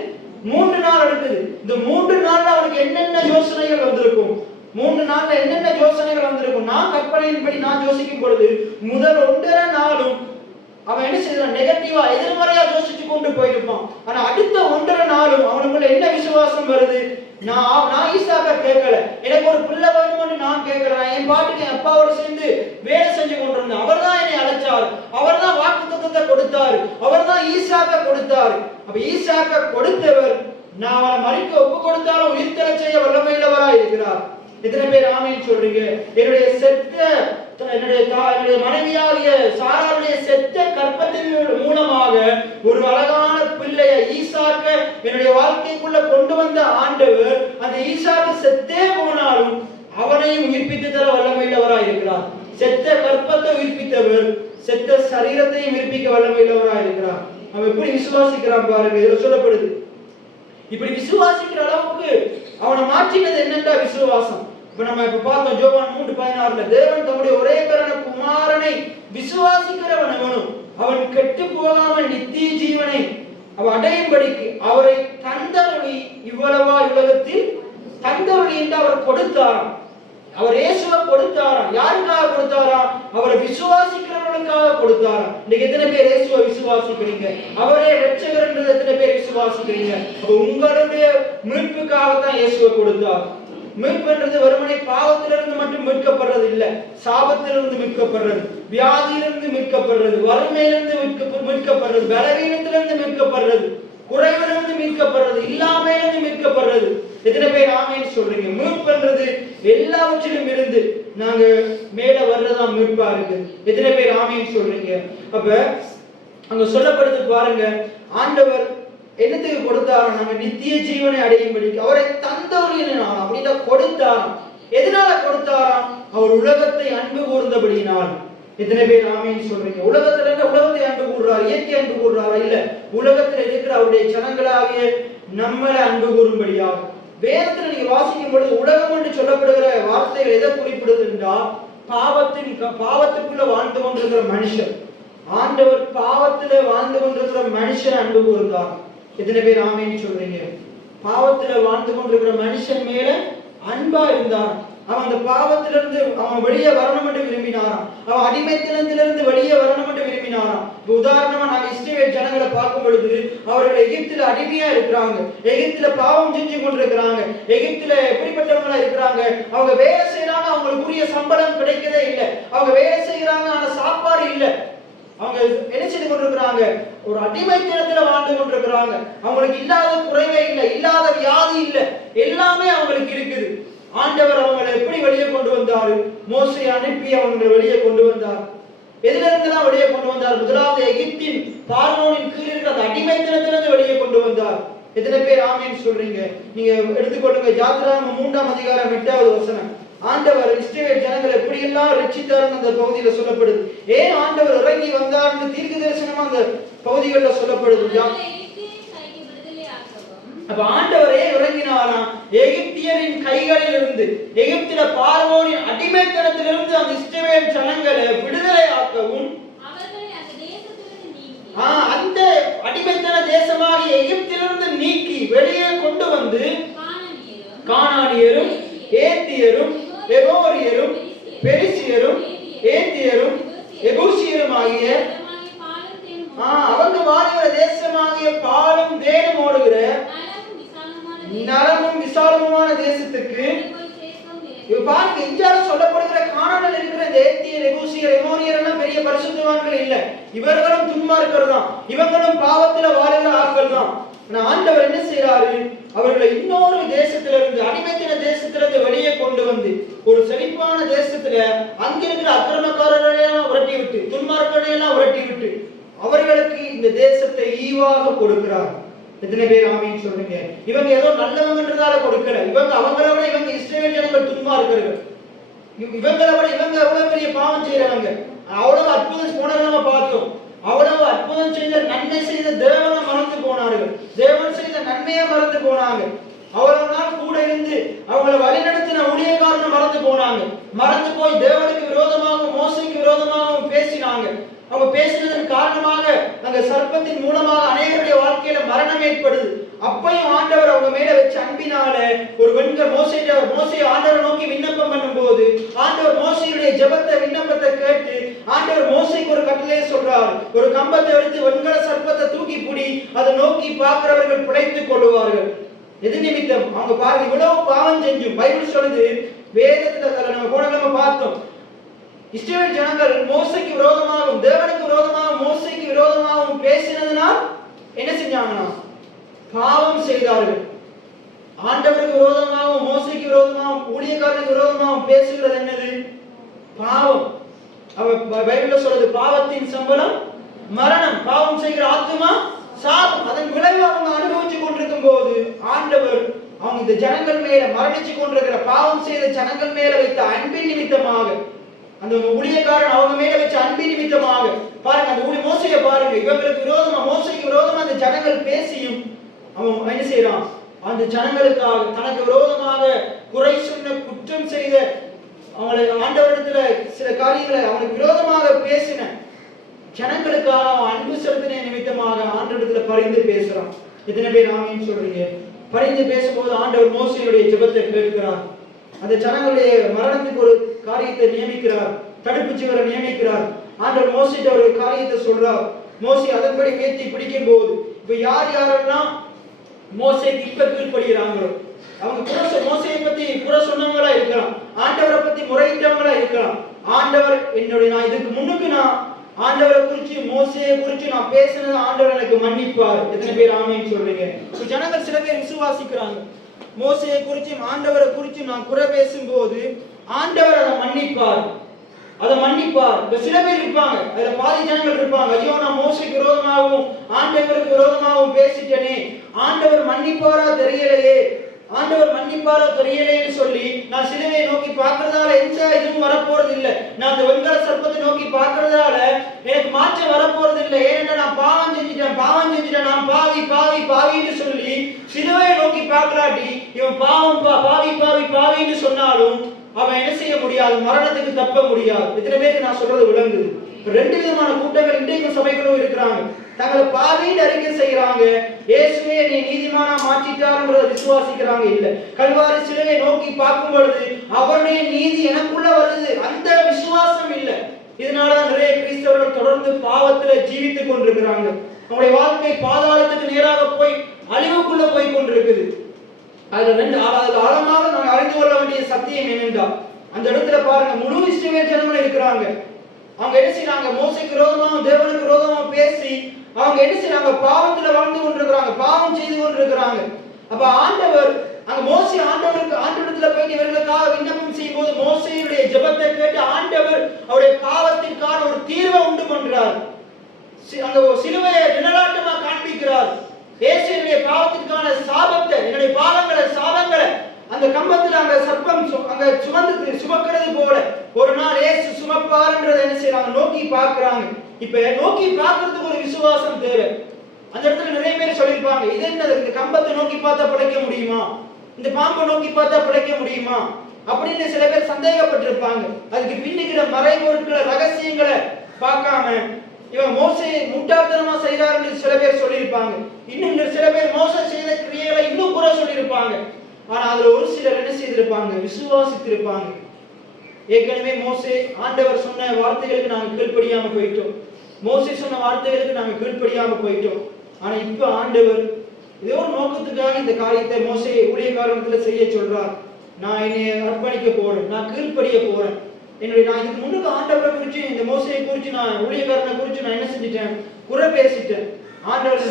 3 நாள் எடுக்குது. இந்த 3 நாள்ல அவனுக்கு என்னென்ன யோசனைகள் வந்திருக்கும், 3 நாள்ல என்னென்ன யோசனைகள் வந்திருக்கும். நான் கற்பனையின்படி நான் யோசிக்கும் பொழுது முதல் 1.5 நாளும் அவன் என்ன செய்யறான், நெகட்டிவா எதிர்மறையா யோசிச்சு கொண்டு போயிருப்பான். ஆனா அடுத்த 1.5 நாளும் அவனுக்குள்ள என்ன விசுவாசம் வருது, நான் ஈசாக்க கேட்கல, எனக்கு ஒரு பிள்ளை வேணும்னு நான் கேட்கல, என் பாட்டுக்கு என் அப்பாவோட சேர்ந்து வேலை செஞ்சு கொண்டிருந்தேன். அவர் தான் என்னை அழைச்சாரு, அவர் தான் வாக்குத்தத்தத்தை கொடுத்தாரு, அவர் தான் ஈசாக்க கொடுத்தாரு. அப்ப ஈசாக்க கொடுத்தவர் நான் அவனை மறிக்க ஒப்பு கொடுத்தாலும் உயிர்த்தெழ செய்ய வல்லமையுள்ளவரா இருக்கிறார். எத்தனை பேர் ஆமென் சொல்றீங்க? என்னுடைய மனைவியாகிய சாராளுடைய செத்த கற்பத்தின் மூலமாக ஒரு அழகான பிள்ளையை ஈசாக்க என்னுடைய வாழ்க்கைக்குள்ள கொண்டு வந்த ஆண்டவர் அந்த ஈசாக்கு செத்தே போனாலும் அவனையும் உயிர்ப்பித்து தர வல்லமையுள்ளவராய் இருக்கிறார். செத்த கற்பத்தை உயிர்ப்பித்தவர் செத்த சரீரத்தையும் உயிர்ப்பிக்க வல்லமையுள்ளவராய் இருக்கிறார். அவன் எப்படி விசுவாசிக்கிறான் பாருங்க. இதுல சொல்லப்படுது, இப்படி விசுவாசிக்கிற அளவுக்கு அவனை மாற்றினது என்னென்ன விசுவாசம். இப்ப நம்ம பார்த்தோம் யோவான் 3:16, தேவன் தம்முடைய ஒரே பேரான குமாரனை விசுவாசிக்கிறவன் எவனும் அவன் கெட்டு போகாமல் நித்திய ஜீவனை அவன் அடையும்படிக்கு அவரை தந்தருளி இவ்வளவா உலகத்தில் தந்தருளி என்று அவர் கொடுத்தாராம். அவர் இயேசுவை கொடுத்தாராம். யாருக்காக கொடுத்தாராம்? அவரை விசுவாசிக்கிறவர்களுக்காக கொடுத்தாராம். இன்னைக்கு எத்தனை பேர் இயேசுவை விசுவாசிக்கிறீங்க? அவரே இரட்சகர் என்று எத்தனை பேர் விசுவாசிக்கிறீங்க? உங்களுடைய மீட்புக்காகத்தான் இயேசுவை கொடுத்தார். மீட்புன்றது வெறுமனே பாவத்திலிருந்து மட்டும் மீட்கப்படுறது இல்லை, சாபத்திலிருந்து மீட்கப்படுறது, வியாதியிலிருந்து மீட்கப்படுறது, வறுமையிலிருந்து மீட்கப்படுறது, பலவீனத்திலிருந்து மீட்கப்படுறது. குறைவிலிருந்து மீட்கப்படுறது, இல்லாமையிலிருந்து மீட்கப்படுறது. எத்தனை பேர் ஆமேன்னு சொல்றீங்க? மீட்புன்றது எல்லாவற்றிலும் இருந்து நாங்க மேல வர்றதா மீட்பா இருக்கு. எத்தனை பேர் ஆமேன்னு சொல்றீங்க? அப்ப அங்க சொல்லப்படுது பாருங்க, ஆண்டவர் என்னத்துக்கு கொடுத்தாராம்? நாங்க நித்திய ஜீவனை அடையும்படி அவரை தந்தவர்கள் அப்படின்னா கொடுத்தாராம். எதனால கொடுத்தாராம்? அவர் உலகத்தை அன்பு கூர்ந்தபடியினால். எத்தனை பேர் ஆமேன்னு சொல்றீங்க? உலகத்துல உலகத்தை அன்பு கூறுறாரு, இயற்கை அன்பு கூறுறாரா? இல்ல, உலகத்துல இருக்கிற அவருடைய ஜனங்களாகிய நம்மளை அன்பு கூறும்படியாக. வேதத்துல நீங்க வாசிக்கும் பொழுது உலகம் என்று சொல்லப்படுகிற வார்த்தைகள் எதை குறிப்பிடுதுன்றா, பாவத்துக்குள்ள வாழ்ந்து கொண்டிருக்கிற மனுஷன். ஆண்டவர் பாவத்துல வாழ்ந்து கொண்டிருக்கிற மனுஷன் அன்பு கூர்ந்தார். எத்தனை பேர் ஆமேன்னு சொல்றீங்க? பாவத்துல வாழ்ந்து கொண்டிருக்கிற மனுஷன் மேல அன்பா இருந்தார். அவன் அந்த பாவத்திலிருந்து அவன் வெளியே வரணும் என்று விரும்பினாராம். அவன் அடிமைத்தனத்திலிருந்து வெளியே வரணும் என்று விரும்பினாராம். உதாரணமா நாங்க இஸ்ரவேல் ஜனங்களை பார்க்கும் பொழுது அவர்கள் எகிப்துல அடிமையா இருக்கிறாங்க, எகிப்துல பாவம் செஞ்சு கொண்டிருக்கிறாங்க, எகிப்துல எப்படிப்பட்டவங்களா இருக்கிறாங்க? அவங்க வேலை செய்யறாங்க, அவங்களுக்கு உரிய சம்பளம் கிடைக்கவே இல்லை. அவங்க வேலை செய்யறாங்க, ஆனா சாப்பாடு இல்லை. அவங்க என்ன செய்து கொண்டிருக்கிறாங்க? ஒரு அடிமைத்தனத்துல வாழ்ந்து கொண்டிருக்கிறாங்க. அவங்களுக்கு இல்லாத குறைவே இல்லை, இல்லாத வியாதி இல்லை, எல்லாமே அவங்களுக்கு இருக்குது. ஆண்டவர் அவங்களை எப்படி வெளியே கொண்டு வந்தாரு? மோசேயை அனுப்பி அவங்களை வெளியே கொண்டு வந்தார். எதில இருந்துதான் வெளியே கொண்டு வந்தார்? முதலாவது எகிப்தின் பார்வோனின் கீழ் இருக்கிற அந்த அடிமைத்தனத்திலிருந்து வெளியே கொண்டு வந்தார். எத்தனை பேர் ஆமேன்னு சொல்றீங்க? நீங்க எடுத்துக்கொள்ளுங்க, யாத்திராகமம் 3ஆம் அதிகாரம் 8வது வசனம். ஆண்டவர் இஸ்ரவேல் ஜனங்களை எப்படி எல்லாம் ரட்சித்தார்னு அந்த பகுதியில சொல்லப்படுது. ஏன் ஆண்டவர் இறங்கி வந்தார்னு தீர்க்க தரிசனமா அந்த பகுதிகளில் சொல்லப்படுது. அப்ப ஆண்டவரே இறங்கினாராம் எகிப்தியரின் கைகளில் இருந்து, எகிப்தில பார்வோனின் அடிமைத்தனத்திலிருந்து அந்த இஸ்ரவேல் ஜனங்களை விடுதலை ஆக்கவும், அந்த அடிமைத்தன தேசமாகிய எகிப்திலிருந்து நீக்கி வெளியே கொண்டு வந்து கானானியரும் ஏத்தியரும் எமோரியரும் பெரிசியரும் ஏத்தியரும் எபூசியரும் ஆகிய அவங்க வாழ்கிற தேசமாகிய பாலும் தேனும் ஓடுகிற நலமும் விசாலமுமான தேசத்துக்கு. பாருங்க, இஞ்சால சொல்லப்படுகிற கானானில் இருக்கிற ஏத்தியர் எபூசியர் எமோரியர் எல்லாம் பெரிய பரிசுத்தவான்கள் இல்ல, இவர்களும் துன்மார்க்கர் தான், இவங்களும் பாவத்துல வாழ்கிற ஆட்கள் தான். ஆண்டவர் என்ன செய்யறாரு? அவர்களை இன்னொரு தேசத்திலிருந்து, அடிமைத்தன தேசத்திலிருந்து வெளியே கொண்டு வந்து ஒரு செழிப்பான தேசத்துல அங்கிருக்கிற அக்கிரமக்காரர்களையெல்லாம் உரட்டி விட்டு, துன்மார்க்கரையெல்லாம் உரட்டி விட்டு அவர்களுக்கு இந்த தேசத்தை ஈவாக கொடுக்கிறார். எத்தனை பேர் ஆமீன் சொல்றீங்க? இவங்க ஏதோ நல்லவங்கன்றதால கொடுக்கல. அவங்கள விட இவங்க இஸ்ரவேல் ஜனங்கள் துன்மார்க்கர்கள். இவங்களை விட இவங்க எவ்வளவு பெரிய பாவம் செய்யறவங்க. அவ்வளவு அற்புதம் போனதை நம்ம பார்த்தோம். அவ்வளவு அற்புதம் செய்த நன்மை செய்த தேவனை மறந்து போனார்கள், தேவன் செய்த நன்மையை மறந்து போனாங்க. அவ்வளவு நாள் கூட இருந்து அவங்களை வழிநடத்தின ஊழியக்காரனை மறந்து போனாங்க. மறந்து போய் தேவனுக்கு விரோதமாகவும் மோசைக்கு விரோதமாகவும் பேசினாங்க. அவங்க பேசினதன் காரணமாக அந்த சர்ப்பத்தின் மூலமாக அநேகருடைய வாழ்க்கையில மரணம் ஏற்படுது. அப்பையும் ஆண்டவர் அவங்க மேல வச்சு அன்பினால ஒரு வெண்க மோசையை ஆண்டவர் நோக்கி விண்ணப்பம் பண்ணும் போது ஆண்டவர் மோசையுடைய ஜெபத்தை விண்ணப்பத்தை கேட்டு ஆண்டவர் மோசைக்கு ஒரு கட்டளையை சொல்றார். ஒரு கம்பத்தை எடுத்து வெண்கல சர்ப்பத்தை தூக்கி பிடி, அதை நோக்கி பார்க்கிறவர்கள் பிழைத்துக் கொள்ளுவார்கள். எது நிமித்தம்? அவங்க பாருங்க, இவ்வளவு பாவம் செஞ்சும் பைபிள் சொல்லுது, வேதத்துல நம்ம போன கிழமை பார்த்தோம், இஸ்ரவேல் ஜனங்கள் மோசைக்கு விரோதமாகவும் தேவனுக்கு விரோதமாகவும் மோசைக்கு விரோதமாகவும் பேசினதுனால் என்ன செஞ்சாங்கன்னா பாவம் செய்தார்கள். ஆண்டவருக்கு விரோதமாகவும் மோசைக்கு விரோதமாகவும் ஊழியக்காரனுக்கு விரோதமாகவும் பேசுகிறது என்னது? பாவம். பைபிள்ல சொல்றது பாவத்தின் சம்பளம் மரணம், பாவம் செய்கிற ஆத்துமா சாபம். அதன் விளைவு அவங்க அனுபவிச்சு கொண்டிருக்கும் போது ஆண்டவர் அவங்க இந்த ஜனங்கள் மேல மரணிச்சு கொண்டிருக்கிற பாவம் செய்த ஜனங்கள் மேல வைத்த அன்பின் நிமித்தமாக, அந்த ஊழியக்காரன் அவங்க மேல வச்ச அன்பின் நிமித்தமாக பாருங்க, அந்த மோசையை பாருங்க, இவங்களுக்கு விரோதமா மோசைக்கு விரோதமா அந்த ஜனங்கள் பேசியும் அவன் என்ன செய்யறான்? அந்த ஜனங்களுக்காக தனக்கு விரோதமாக குறை சொன்ன குற்றம் செய்த அவங்களை ஆண்டவரிடத்துல சில காரியங்களை அவனுக்கு விரோதமாக பேசின ஜனங்களுக்காக அவன் அன்பு செலுத்தின நிமித்தமாக ஆண்டவரிடத்துல பரிந்து பேசுறான். எத்தனை பேர் ஆமீன் சொல்றீங்க? பரிந்து பேசும்போது ஆண்டவர் மோசையுடைய ஜெபத்தை கேட்கிறார். அந்த ஜனங்களுடைய மரணத்துக்கு ஒரு காரியத்தை நியமிக்கிறார், தடுப்பு சுவரை நியமிக்கிறார். ஆண்டவர் மோசைட்ட ஒரு காரியத்தை சொல்றார். மோசை அதன்படி பேத்தி பிடிக்கும் போது இப்ப யாரெல்லாம் மோசைக்கு இப்ப கீழ்படுகிறாங்களோ அவங்க மோசையை பத்தி குறை சொன்னவங்களா இருக்கலாம், ஆண்டவரை பத்தி முறையிட்டவங்களா இருக்கலாம். ஆண்டவர் நான் இதுக்கு முன்னுக்கு நான் ஆண்டவரை குறித்து மோசேயை குறித்து நான் பேசினது ஆண்டவர் எனக்கு மன்னிப்பார். எத்தனை பேர் ஆமேன்னு சொல்றீங்க? ஜனங்கள் சில பேர் விசுவாசிக்கிறாங்க, மோசேயை குறித்தும் ஆண்டவரை குறித்தும் நான் குறை பேசும்போது ஆண்டவர் அதை மன்னிப்பார், அதை மன்னிப்பார். இப்ப சில பேர் இருப்பாங்க, அதுல பாதி ஜனங்கள் இருப்பாங்க, ஐயோ நான் மோசேக்கு விரோதமாகவும் ஆண்டவருக்கு விரோதமாகவும் பேசிட்டேனே, ஆண்டவர் மன்னிப்பாரா தெரியலையே, ஆண்டவர் மன்னிப்பாரா தெரியலைன்னு சொல்லி நான் சிலுவையை நோக்கி பார்க்கறதால எந்த இதுவும் வரப்போறது இல்லை, நான் அந்த வெண்கல சர்ப்பத்தை நோக்கி பார்க்கறதால எனக்கு மாற்றம் வரப்போறது இல்லை, ஏன்னா நான் பாவம் செஞ்சுட்டேன், நான் பாவி பாவி பாவின்னு சொல்லி சிலுவையை நோக்கி பார்க்கலாட்டி இவன் பாவம் பாவி பாவி பாவின்னு சொன்னாலும் அவன் என்ன செய்ய முடியாது, மரணத்துக்கு தப்ப முடியாது. இத்தனை பேருக்கு நான் சொல்றது விளங்குது. ரெண்டு விதமான கூட்டங்கள் இன்றைக்கும் சபைகளும் இருக்கிறாங்க. தங்களை பாவின்னு அறிக்கை செய்யறாங்க, இயேசுவே நீ நீதிமானா மாற்றிட்டாருன்றத விசுவாசிக்கிறாங்க. இல்ல, கல்வாரி சிலுவையை நோக்கி பார்க்கும் பொழுது அவருடைய நீதி எனக்குள்ள வருது, அந்த விசுவாசம் இல்ல. இதனாலதான் நிறைய கிறிஸ்தவர்கள் தொடர்ந்து பாவத்துல ஜீவித்துக் கொண்டிருக்கிறாங்க. அவங்களுடைய வாழ்க்கை பாதாளத்துக்கு நேராக போய் அழிவுக்குள்ள போய் கொண்டிருக்குது. அதுல ஆழமாக நாங்கள் அறிந்து கொள்ள வேண்டிய சத்தியம் என்னென்றா, அந்த இடத்துல பாருங்க, முழு இஸ்ரவேல் ஜனங்கள் இருக்கிறாங்க. அவங்க என்ன செய்யறாங்க, மோசேக்கு விரோதமாகவும் தேவனுக்கு விரோதமாக பேசி அவங்க என்ன செய்யறாங்க, பாவத்துல வாழ்ந்து கொண்டிருக்கிறாங்க, பாவம் செய்து கொண்டிருக்கிறாங்க. அப்ப ஆண்டவர் அங்க மோசே ஆண்டவரிடத்துல போயிட்டு இவர்களுக்காக விண்ணப்பம் செய்யும் போது மோசேயுடைய ஜெபத்தை கேட்டு ஆண்டவர் அவருடைய பாவத்திற்கான ஒரு தீர்வை உண்டு பண்றார். அங்க சிலுவையை நிழலாட்டமா காண்பிக்கிறார். இயேசுவினுடைய பாவத்திற்கான சாபத்தை, என்னுடைய பாவங்களை சாபங்களை அந்த கம்பத்துல அங்க சர்ப்பம் அங்க சுமக்கிறது போல ஒரு நாள் இயேசு சுமப்பார்ன்றதை என்ன செய்யறாங்க, நோக்கி பார்க்கிறாங்க. இப்ப நோக்கி பார்க்கறதுக்கு ஒரு விசுவாசம் தேவை. அந்த இடத்துல நிறைய பேர் சொல்லியிருப்பாங்க, இது என்ன, இந்த கம்பத்தை நோக்கி பார்த்தா பிழைக்க முடியுமா, இந்த பாம்பை நோக்கி பார்த்தா பிழைக்க முடியுமா அப்படின்னு சில பேர் சந்தேகப்பட்டிருப்பாங்க. அதுக்கு பின்னுக்கிற மறைபொருட்களை ரகசியங்களை பார்க்காம இவன் மோசே முட்டாள்தனமா செய்யறாருன்னு சில பேர் சொல்லியிருப்பாங்க. இன்னும் சில பேர் மோசே செய்த கிரியைகளை இன்னும் குறை சொல்லியிருப்பாங்க. ஆனா அதுல ஒரு சிலர் என்ன செய்திருப்பாங்க, விசுவாசித்திருப்பாங்க. ஏற்கனவே மோசே ஆண்டவர் சொன்ன வார்த்தைகளுக்கு நாங்க கீழ்ப்படியாம போயிட்டோம், மோசே சொன்ன வார்த்தைகளுக்கு நாங்க கீழ்ப்படியாம போயிட்டோம். ஆனா இப்ப ஆண்டவர் ஏதோ ஒரு நோக்கத்துக்காக இந்த காரியத்தை மோசே ஊழியக்காரத்துல செய்ய சொல்றார். நான் என்னை அர்ப்பணிக்க போறேன், நான் கீழ்ப்படிய போறேன். நான் இதுக்கு முன்னுக்கு ஆண்டவரை குறிச்சு, இந்த மோசையை குறிச்சு, நான் ஊழியக்காரனை குறிச்சு நான் என்ன செஞ்சிட்டேன், குறை பேசிட்டேன். ஆண்டவர்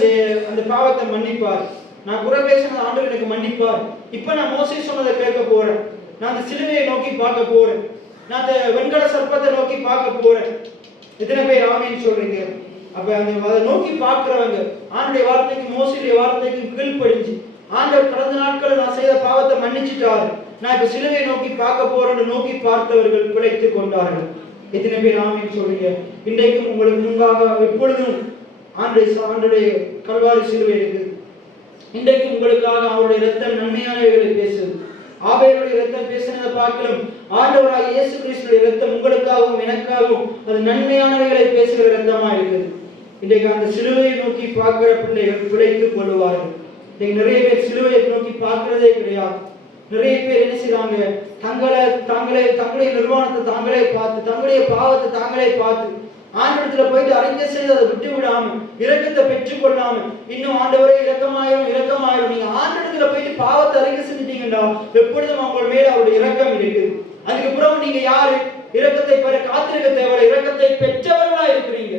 அந்த பாவத்தை மன்னிப்பார். நான் குறை பேசினது ஆண்டவர் எனக்கு மன்னிப்பார். இப்ப நான் மோசே சொன்னதை கேட்க போறேன், நான் அந்த சிலுவையை நோக்கி பார்க்க போறேன், நான் அந்த வெண்கல சர்ப்பத்தை நோக்கி பார்க்க போறேன். எத்தனை பேர் ஆமேன்னு சொல்றீங்க? அப்ப அதை நோக்கி பார்க்கிறவங்க ஆண்டுடைய வார்த்தைக்கு மோசையுடைய வார்த்தைக்கு கீழ்ப்படிஞ்சு ஆண்டவர் கடந்த நாட்கள் நான் செய்த பாவத்தை மன்னிச்சுட்டாரு, நான் இப்ப சிலுவை நோக்கி பார்க்க போறேன்னு நோக்கி பார்த்தவர்கள் பிழைத்துக் கொண்டார்கள். எத்தனை பேர் ஆமேன்னு சொல்றீங்க? இன்றைக்கும் உங்களுக்கு முன்பாக எப்பொழுதும் ஆண்டுடைய கல்வாரி சிலுவை இருக்குது. இன்றைக்கும் உங்களுக்காக அவருடைய இரத்தம் நன்மையானவைகளை பேசுது. ஆபேலுடைய இரத்தம் பேசினதை பார்க்கலும் ஆண்டவராகிய இயேசு கிறிஸ்துவின் இரத்தம் உங்களுக்காகவும் எனக்காகவும் அது நன்மையானவைகளை பேசுகிற இரத்தமா இருக்குது. இன்றைக்கு அந்த சிலுவையை நோக்கி பார்க்கிற பிள்ளைகள் பிழைத்துக் கொள்வார்கள். இன்னைக்கு நிறைய பேர் சிலுவையை நோக்கி பார்க்கிறதே கிடையாது. நிறைய பேர் என்ன செய்றாங்க, தங்களுடைய நிர்வாணத்தை தாங்களே பார்த்து, தங்களுடைய பாவத்தை தாங்களே பார்த்து ஆண்டவரத்துல போயிட்டு அறிக்கை செய்து அதை விட்டு விடாம, இரக்கத்தை பெற்றுக் கொள்ளாம, இன்னும் ஆண்டவரே இரக்கமாயிரும் நீங்க ஆண்டவரத்துல போயிட்டு பாவத்தை அறிக்கை செஞ்சுட்டீங்கன்னா எப்பொழுதும் உங்கள் மேல அவருடைய இரக்கம் இருக்குது. அதுக்கப்புறம் நீங்க யாரு, இரக்கத்தை பெற காத்திருக்க தேவையில்லை, இரக்கத்தை பெற்றவர்களா இருக்கிறீங்க.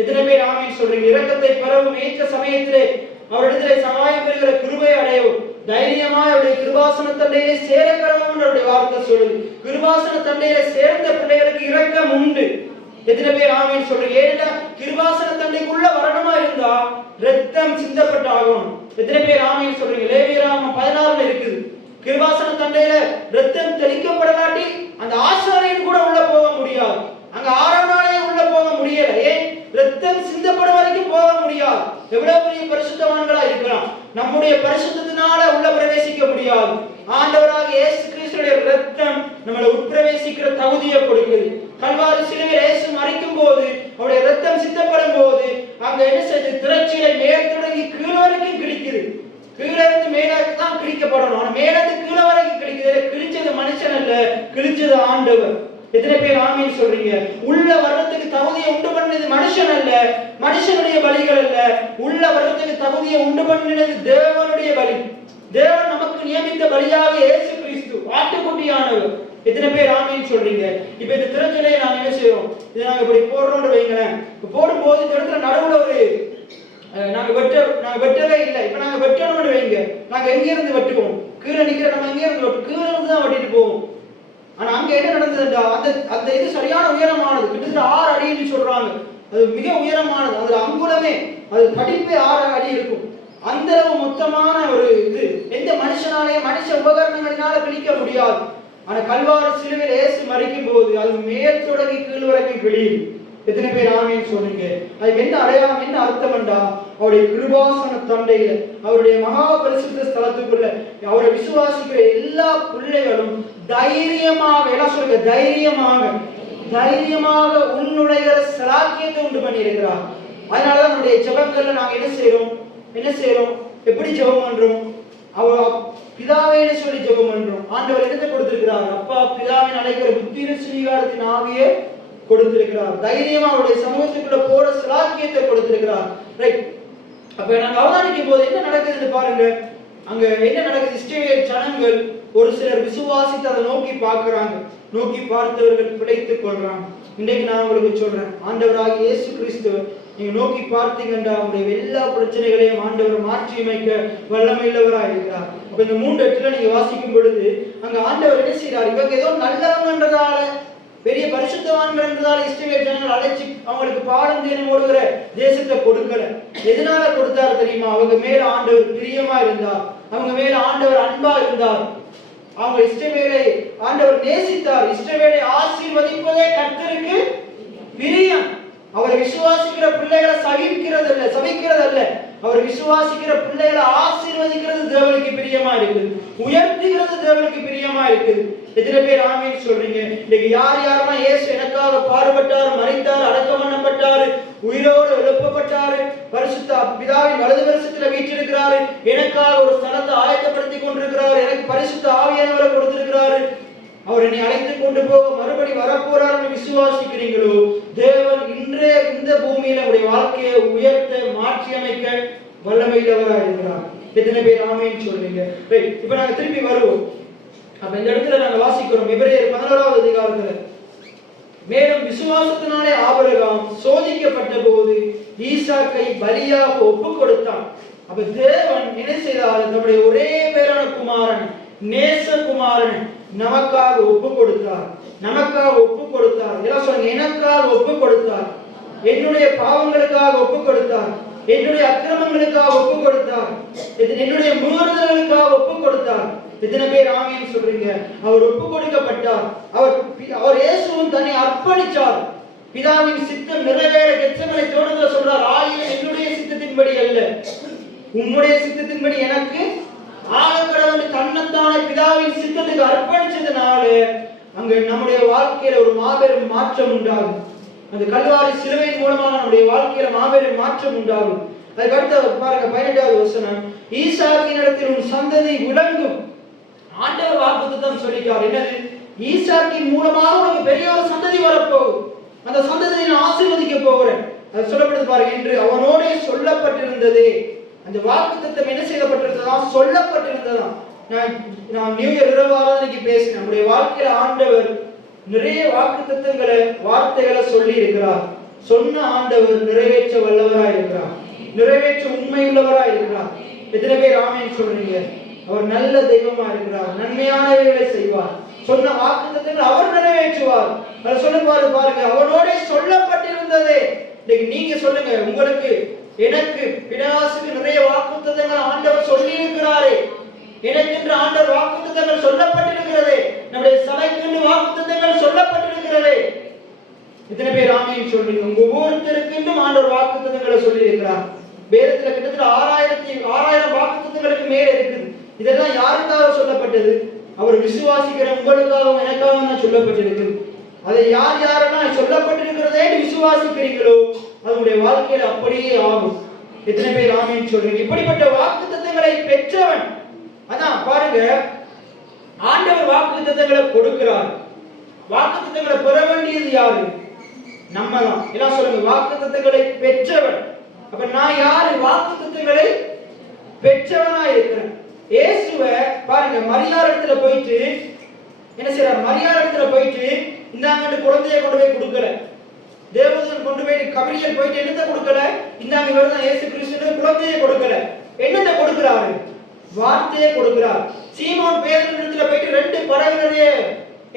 எத்தனை பேர் ஆமேன்னு சொல்றீங்க? இரக்கத்தை பெறவும் ஏற்ற சமயத்திலே அவரிடத்திலே சகாயம் பெறுகிற கிருபை அடையவும் தைரியமா அவருடைய கிருபாசன தண்டையிலே சேர கடவுள் அவருடைய வார்த்தை சொல்லுது. கிருபாசன தண்டையிலே சேர்ந்த பிள்ளைகளுக்கு இரக்கம் உண்டு. எத்தனை பேர் ஆமேன்னு சொல்றீங்க? ஏன்னா கிருபாசன தண்டைக்குள்ள வரணுமா இருந்தா ரத்தம் சிந்தப்பட்டாகும். எத்தனை பேர் ஆமேன்னு சொல்றீங்க? லேவியராகமம் 16 இருக்குது. கிருபாசன தண்டையில ரத்தம் தெளிக்கப்படலாட்டி அந்த ஆசாரியன் கூட உள்ள போக முடியாது. அங்க ஆரோனாலே உள்ள போக முடியல. ஏன்? ரத்தம் சிந்தப்பட வரைக்கும் போக முடியாது. எவ்வளவு பெரிய பரிசுத்தவான்களா இருக்கலாம், நம்முடைய பரிசுத்தத்தினால உள்ள பிரவேசிக்க முடியாது. ஆண்டவராகிய இயேசு கிறிஸ்துவின் ரத்தம் நம்மளை உட்பிரவேசிக்கிற தகுதியை கொடுக்குது. கல்வாரி சிலுவையில் இயேசு மரிக்கும் போது அவருடைய ரத்தம் சிந்தப்படும் போது அங்க என்ன செய்யுது, திரட்சியை மேல் தொடங்கி கீழ் வரைக்கும் கிழிக்குது. கீழே இருந்து மேலாக்கு தான் கிழிக்கப்படணும், ஆனா மேலிருந்து கீழே வரைக்கும் கிழிக்குது. கிழிச்சது மனுஷன் அல்ல, கிழிச்சது ஆண்டவர். எத்தனை பேர் ஆமீன் சொல்றீங்க? உள்ள வர்றதுக்கு தகுதியை உண்டு பண்ணது மனுஷன் அல்ல, மனுஷனுடைய பலிகள் அல்ல. உள்ள வர்றதுக்கு தகுதியை உண்டு பண்ணினது தேவனுடைய பலி. தேவன் நமக்கு நியமித்த பலியாக இயேசு கிறிஸ்து ஆட்டுக்குட்டியானவர். எத்தனை பேர் ஆமேன்னு சொல்றீங்க? இப்ப இந்த திருச்சலையை நாங்க என்ன செய்யறோம்? இதை நாங்க இப்படி போடுறோம்னு வைங்களேன். போடும்போது இந்த இடத்துல நடுவுல ஒரு நாங்க வெட்டவே இல்லை. இப்ப நாங்க வெட்டணும்னு வைங்க, நாங்க எங்க இருந்து வெட்டுவோம்? கீழே நிக்கிற நம்ம எங்க இருந்து கீழே இருந்து தான் வெட்டிட்டு போவோம். ஆனா அங்க என்ன நடந்ததுண்டா, அந்த அந்த இது சரியான உயரமானது, கிட்டத்தட்ட 6 அடின்னு சொல்றாங்க. அது மிக உயரமானது. அதுல அங்குலமே அது கடிப்பே 6 அடி இருக்கும். அந்த அளவு மொத்தமான ஒரு இது எந்த மனுஷனாலே மனுஷ உபகரணங்களினால பிடிக்க முடியாது. ஆனா கல்வாரி சிலுவையில் இயேசு மரிக்கும் போது அது மேல் தொடங்கி கீழ் வரைக்கும் கிழியுது. எத்தனை பேர் ஆமேன்னு சொல்றீங்க? அதுக்கு என்ன அடையாளம், என்ன அர்த்தம் என்றா, அவருடைய கிருபாசன தண்டையில, அவருடைய மகா பரிசுத்த ஸ்தலத்துக்குள்ள அவரை விசுவாசிக்கிற எல்லா பிள்ளைகளும் தைரியமாக, எல்லாம் சொல்லுங்க, தைரியமாக உன்னுடைய சலாக்கியத்தை உண்டு பண்ணி இருக்கிறார். அதனாலதான் நம்முடைய ஜெபங்கள்ல நாங்க என்ன செய்யறோம், எப்படி ஜெபம் பண்றோம்? அவர் பிதாவேன்னு சொல்லி ஜெபம் பண்றோம். ஆண்டவர் என்னத்தை கொடுத்திருக்கிறார்? அப்பா பிதாவின் அழைக்கிற புத்திர சுவீகாரத்தின் ஆவியை கொடுத்திருக்கிறார். தைரியமா அவருடைய சமூகத்துக்குள்ள போற சலாக்கியத்தை கொடுத்திருக்கிறார். ரைட். அப்ப நாங்க அவதானிக்கும் போது என்ன நடக்குதுன்னு பாருங்க. அங்க என்ன நடக்குது? இஸ்ரவேல் ஜனங்கள் ஒரு சிலர் விசுவாசித்து அதை நோக்கி பார்க்கிறாங்க. நோக்கி பார்த்தவர்கள் பிழைத்துக் கொள்றாங்க. இன்றைக்கு நான் உங்களுக்கு சொல்றேன், ஆண்டவராகிய இயேசு கிறிஸ்து நீங்க நோக்கி பார்த்தீங்கன்னா உங்களுடைய எல்லா பிரச்சனைகளையும் ஆண்டவர் மாற்றி அமைக்க வல்லமையுள்ளவராக இருக்கிறார். அப்ப இந்த 3 இடத்துல நீங்க வாசிக்கும் பொழுது அங்க ஆண்டவர் என்ன செய்யறார்? இவங்க ஏதோ நல்லவங்கன்றதால, பெரிய பரிசுத்தவான்கள் என்றதால இஸ்ரவேல் ஜனங்கள் அழைச்சி அவங்களுக்கு பாடம் தேனும் ஓடுகிற தேசத்தை கொடுக்கல. எதனால கொடுத்தார் தெரியுமா? அவங்க மேல ஆண்டவர் பிரியமா இருந்தார், அவங்க மேல ஆண்டவர் அன்பா இருந்தார், அவங்க இஸ்ரவேலை ஆண்டவர் நேசித்தார். இஸ்ரவேலை ஆசீர்வதிப்பதே கர்த்தருக்கு பிரியம். அவர் விசுவாசிக்கிற பிள்ளைகளை சபிக்கிறது அல்ல, அவர் விசுவாசிக்கிற பிள்ளைகளை ஆசீர்வதிக்கிறது தேவனுக்கு பிரியமா இருக்குது, உயர்த்துகிறது தேவனுக்கு பிரியமா இருக்குது. எத்தனை பேர் ஆமேன்னு சொல்றீங்க? இன்னைக்கு யாரெல்லாம் இயேசு எனக்காக பாடுபட்டாரு, மரித்தார், அடக்கம் பண்ணப்பட்டாரு, உயிரோடு எழுப்பப்பட்டாரு, பரிசுத்த பிதாவின் வலது வருஷத்துல வீற்றிருக்கிறாரு, எனக்காக ஒரு ஸ்தலத்தை ஆயத்தப்படுத்தி கொண்டிருக்கிறாரு, எனக்கு பரிசுத்த ஆவியானவரை கொடுத்திருக்கிறாரு, அவர் என்னை அழைத்து கொண்டு போக மறுபடி வரப்போறாருன்னு விசுவாசிக்கிறீங்களோ, தேவன் இன்றைய இந்த பூமியில உடைய வாழ்க்கையை உயர்த்த மாற்றி அமைக்க வல்லமையுள்ளவராக இருக்கிறார். எத்தனை பேர் ஆமேன்னு சொல்றீங்க? இப்ப நாங்க திருப்பி வருவோம். அப்ப இந்த இடத்துல நாங்க வாசிக்கிறோம் எபிரேயர் 11வது அதிகாரத்துல, மேலும் விசுவாசத்தினாலே ஆபிரகாம் சோதிக்கப்பட்ட போது ஈசாக்கை பலியாக ஒப்பு கொடுத்தான். அப்ப தேவன் என்ன செய்தார்? நம்முடைய ஒரே பேரான குமாரன், நேசகுமாரன் நமக்காக ஒப்பு கொடுத்தார். எல்லாம் சொல்லுங்க, எனக்காக ஒப்பு கொடுத்தார், என்னுடைய பாவங்களுக்காக ஒப்பு கொடுத்தார், என்னுடைய அக்கிரமங்களுக்காக ஒப்பு கொடுத்தார், என்னுடைய மீறுதல்களுக்காக ஒப்பு கொடுத்தார். எத்தனை பேர் ஆமேன்னு சொல்றீங்க? அவர் ஒப்பு கொடுக்கப்பட்டார். அவர் இயேசுவும் தன்னை அர்ப்பணித்தார். பிதாவின் சித்தம் நிறைவேற கெத்செமனை தோட்டத்துல சொல்றார், ஆயினும் என்னுடைய சித்தத்தின்படி அல்ல, உம்முடைய சித்தத்தின்படி எனக்கு ஆகக்கடவுள் தன்னைத்தானே பிதாவின் சித்தத்துக்கு அர்ப்பணிச்சதுனால அங்க நம்முடைய வாழ்க்கையில ஒரு மாபெரும் மாற்றம் உண்டாகும். அந்த கல்வாரி சிலுவையின் மூலமாக நம்முடைய வாழ்க்கையில மாபெரும் மாற்றம் உண்டாகும். அதுக்கு அடுத்து பாருங்க 18வது வசனம், ஈசாக்கின் இடத்தில் உன் சந்ததி விளங்கும். ஆண்டவர் வாக்குத்தத்தம் சொல்லிட்டார். என்னது? ஈசாக்கின் மூலமாக உனக்கு பெரிய ஒரு சந்ததி வரப்போகுது, அந்த சந்ததியை நான் ஆசீர்வதிக்க போகிறேன். அது சொல்லப்படுது பாருங்க, என்று அவனோட சொல்லப்பட்டிருந்ததே. அந்த வாக்குத்தத்தம் என்ன செய்யப்பட்டிருந்ததா? சொல்லப்பட்டிருந்ததா. நான் நியூ இயர் இரவு ஆராதனைக்கு பேசினேன். நம்முடைய வாழ்க்கையில ஆண்டவர் நிறைய வாக்குத்தத்தங்களை, வார்த்தைகளை சொல்லி இருக்கிறார். சொன்ன ஆண்டவர் நிறைவேற்ற வல்லவராய் இருக்கிறார், நிறைவேற்ற உண்மை உள்ளவராய் இருக்கிறார். எத்தனை பேர் ஆமேன்னு சொல்றீங்க? அவர் நல்ல தெய்வமா இருக்கிறார், நன்மையானவைகளை செய்வார், சொன்ன வாக்குத்தத்தங்களை அவர் நிறைவேற்றுவார். அதை சொல்ல பாருங்க, அவனோட சொல்லப்பட்டிருந்ததே. நீங்க சொல்லுங்க, உங்களுக்கு எனக்கு பிதாசுக்கு நிறைய வாக்குத்தத்தங்கள் ஆண்டவர் சொல்லி இருக்கிறாரே, எனக்கு என்று ஆண்டவர் வாக்குத்தத்தங்கள் சொல்லப்பட்டிருக்கிறதே, நம்முடைய சபைக்கு வாக்குத்தத்தங்கள் சொல்லப்பட்டிருக்கிறதே. இத்தனை பேர் ஆமேன்னு சொல்றீங்க? உங்க ஒவ்வொருத்தருக்கு ஆண்டவர் வாக்குத்தத்தங்களை சொல்லி இருக்கிறார். வேதத்துல கிட்டத்தட்ட 6000 வாக்குத்தத்தங்களுக்கு மேல இருக்குது. இதெல்லாம் யாருக்காக சொல்லப்பட்டது? அவர் விசுவாசிக்கிற உங்களுக்காகவும் எனக்காகவும் தான் சொல்லப்பட்டிருக்கு. அதை யாரெல்லாம் சொல்லப்பட்டிருக்கிறதே விசுவாசிக்கிறீங்களோ அதனுடைய வாழ்க்கையில அப்படியே ஆகும். எத்தனை பேர் ஆமேன்னு சொல்றீங்க? இப்படிப்பட்ட வாக்குத்தத்தங்களை பெற்றவன், அதான் பாருங்க, ஆண்டவர் வாக்குத்தத்தங்களை கொடுக்கிறார். வாக்குத்தத்தங்களை பெற வேண்டியது யாரு? நம்ம தான். எல்லாம் சொல்லுங்க, வாக்குத்தத்தங்களை பெற்றவன். அப்ப நான் யாரு? வாக்குத்தத்தங்களை பெற்றவனா இருக்கிறேன். இயேசுவை பாருங்க, மரியாள் இடத்துல போயிட்டு என்ன செய்யறார்? மரியாதை இடத்துல போயிட்டு இந்தாங்க குழந்தைய கொண்டு போய் கொடுக்கல. தேவதூதன் கொண்டு போய் கபிரியல் போயிட்டு என்னத்தை கொடுக்கல? இந்தாங்க இவர்தான் இயேசு கிறிஸ்து, குழந்தையை கொடுக்கல. என்னத்தை கொடுக்கிறாரு? வார்த்தையை கொடுக்கிறார். சீமோன் பேதுரு இடத்துல போயிட்டு 2 படகு நிறைய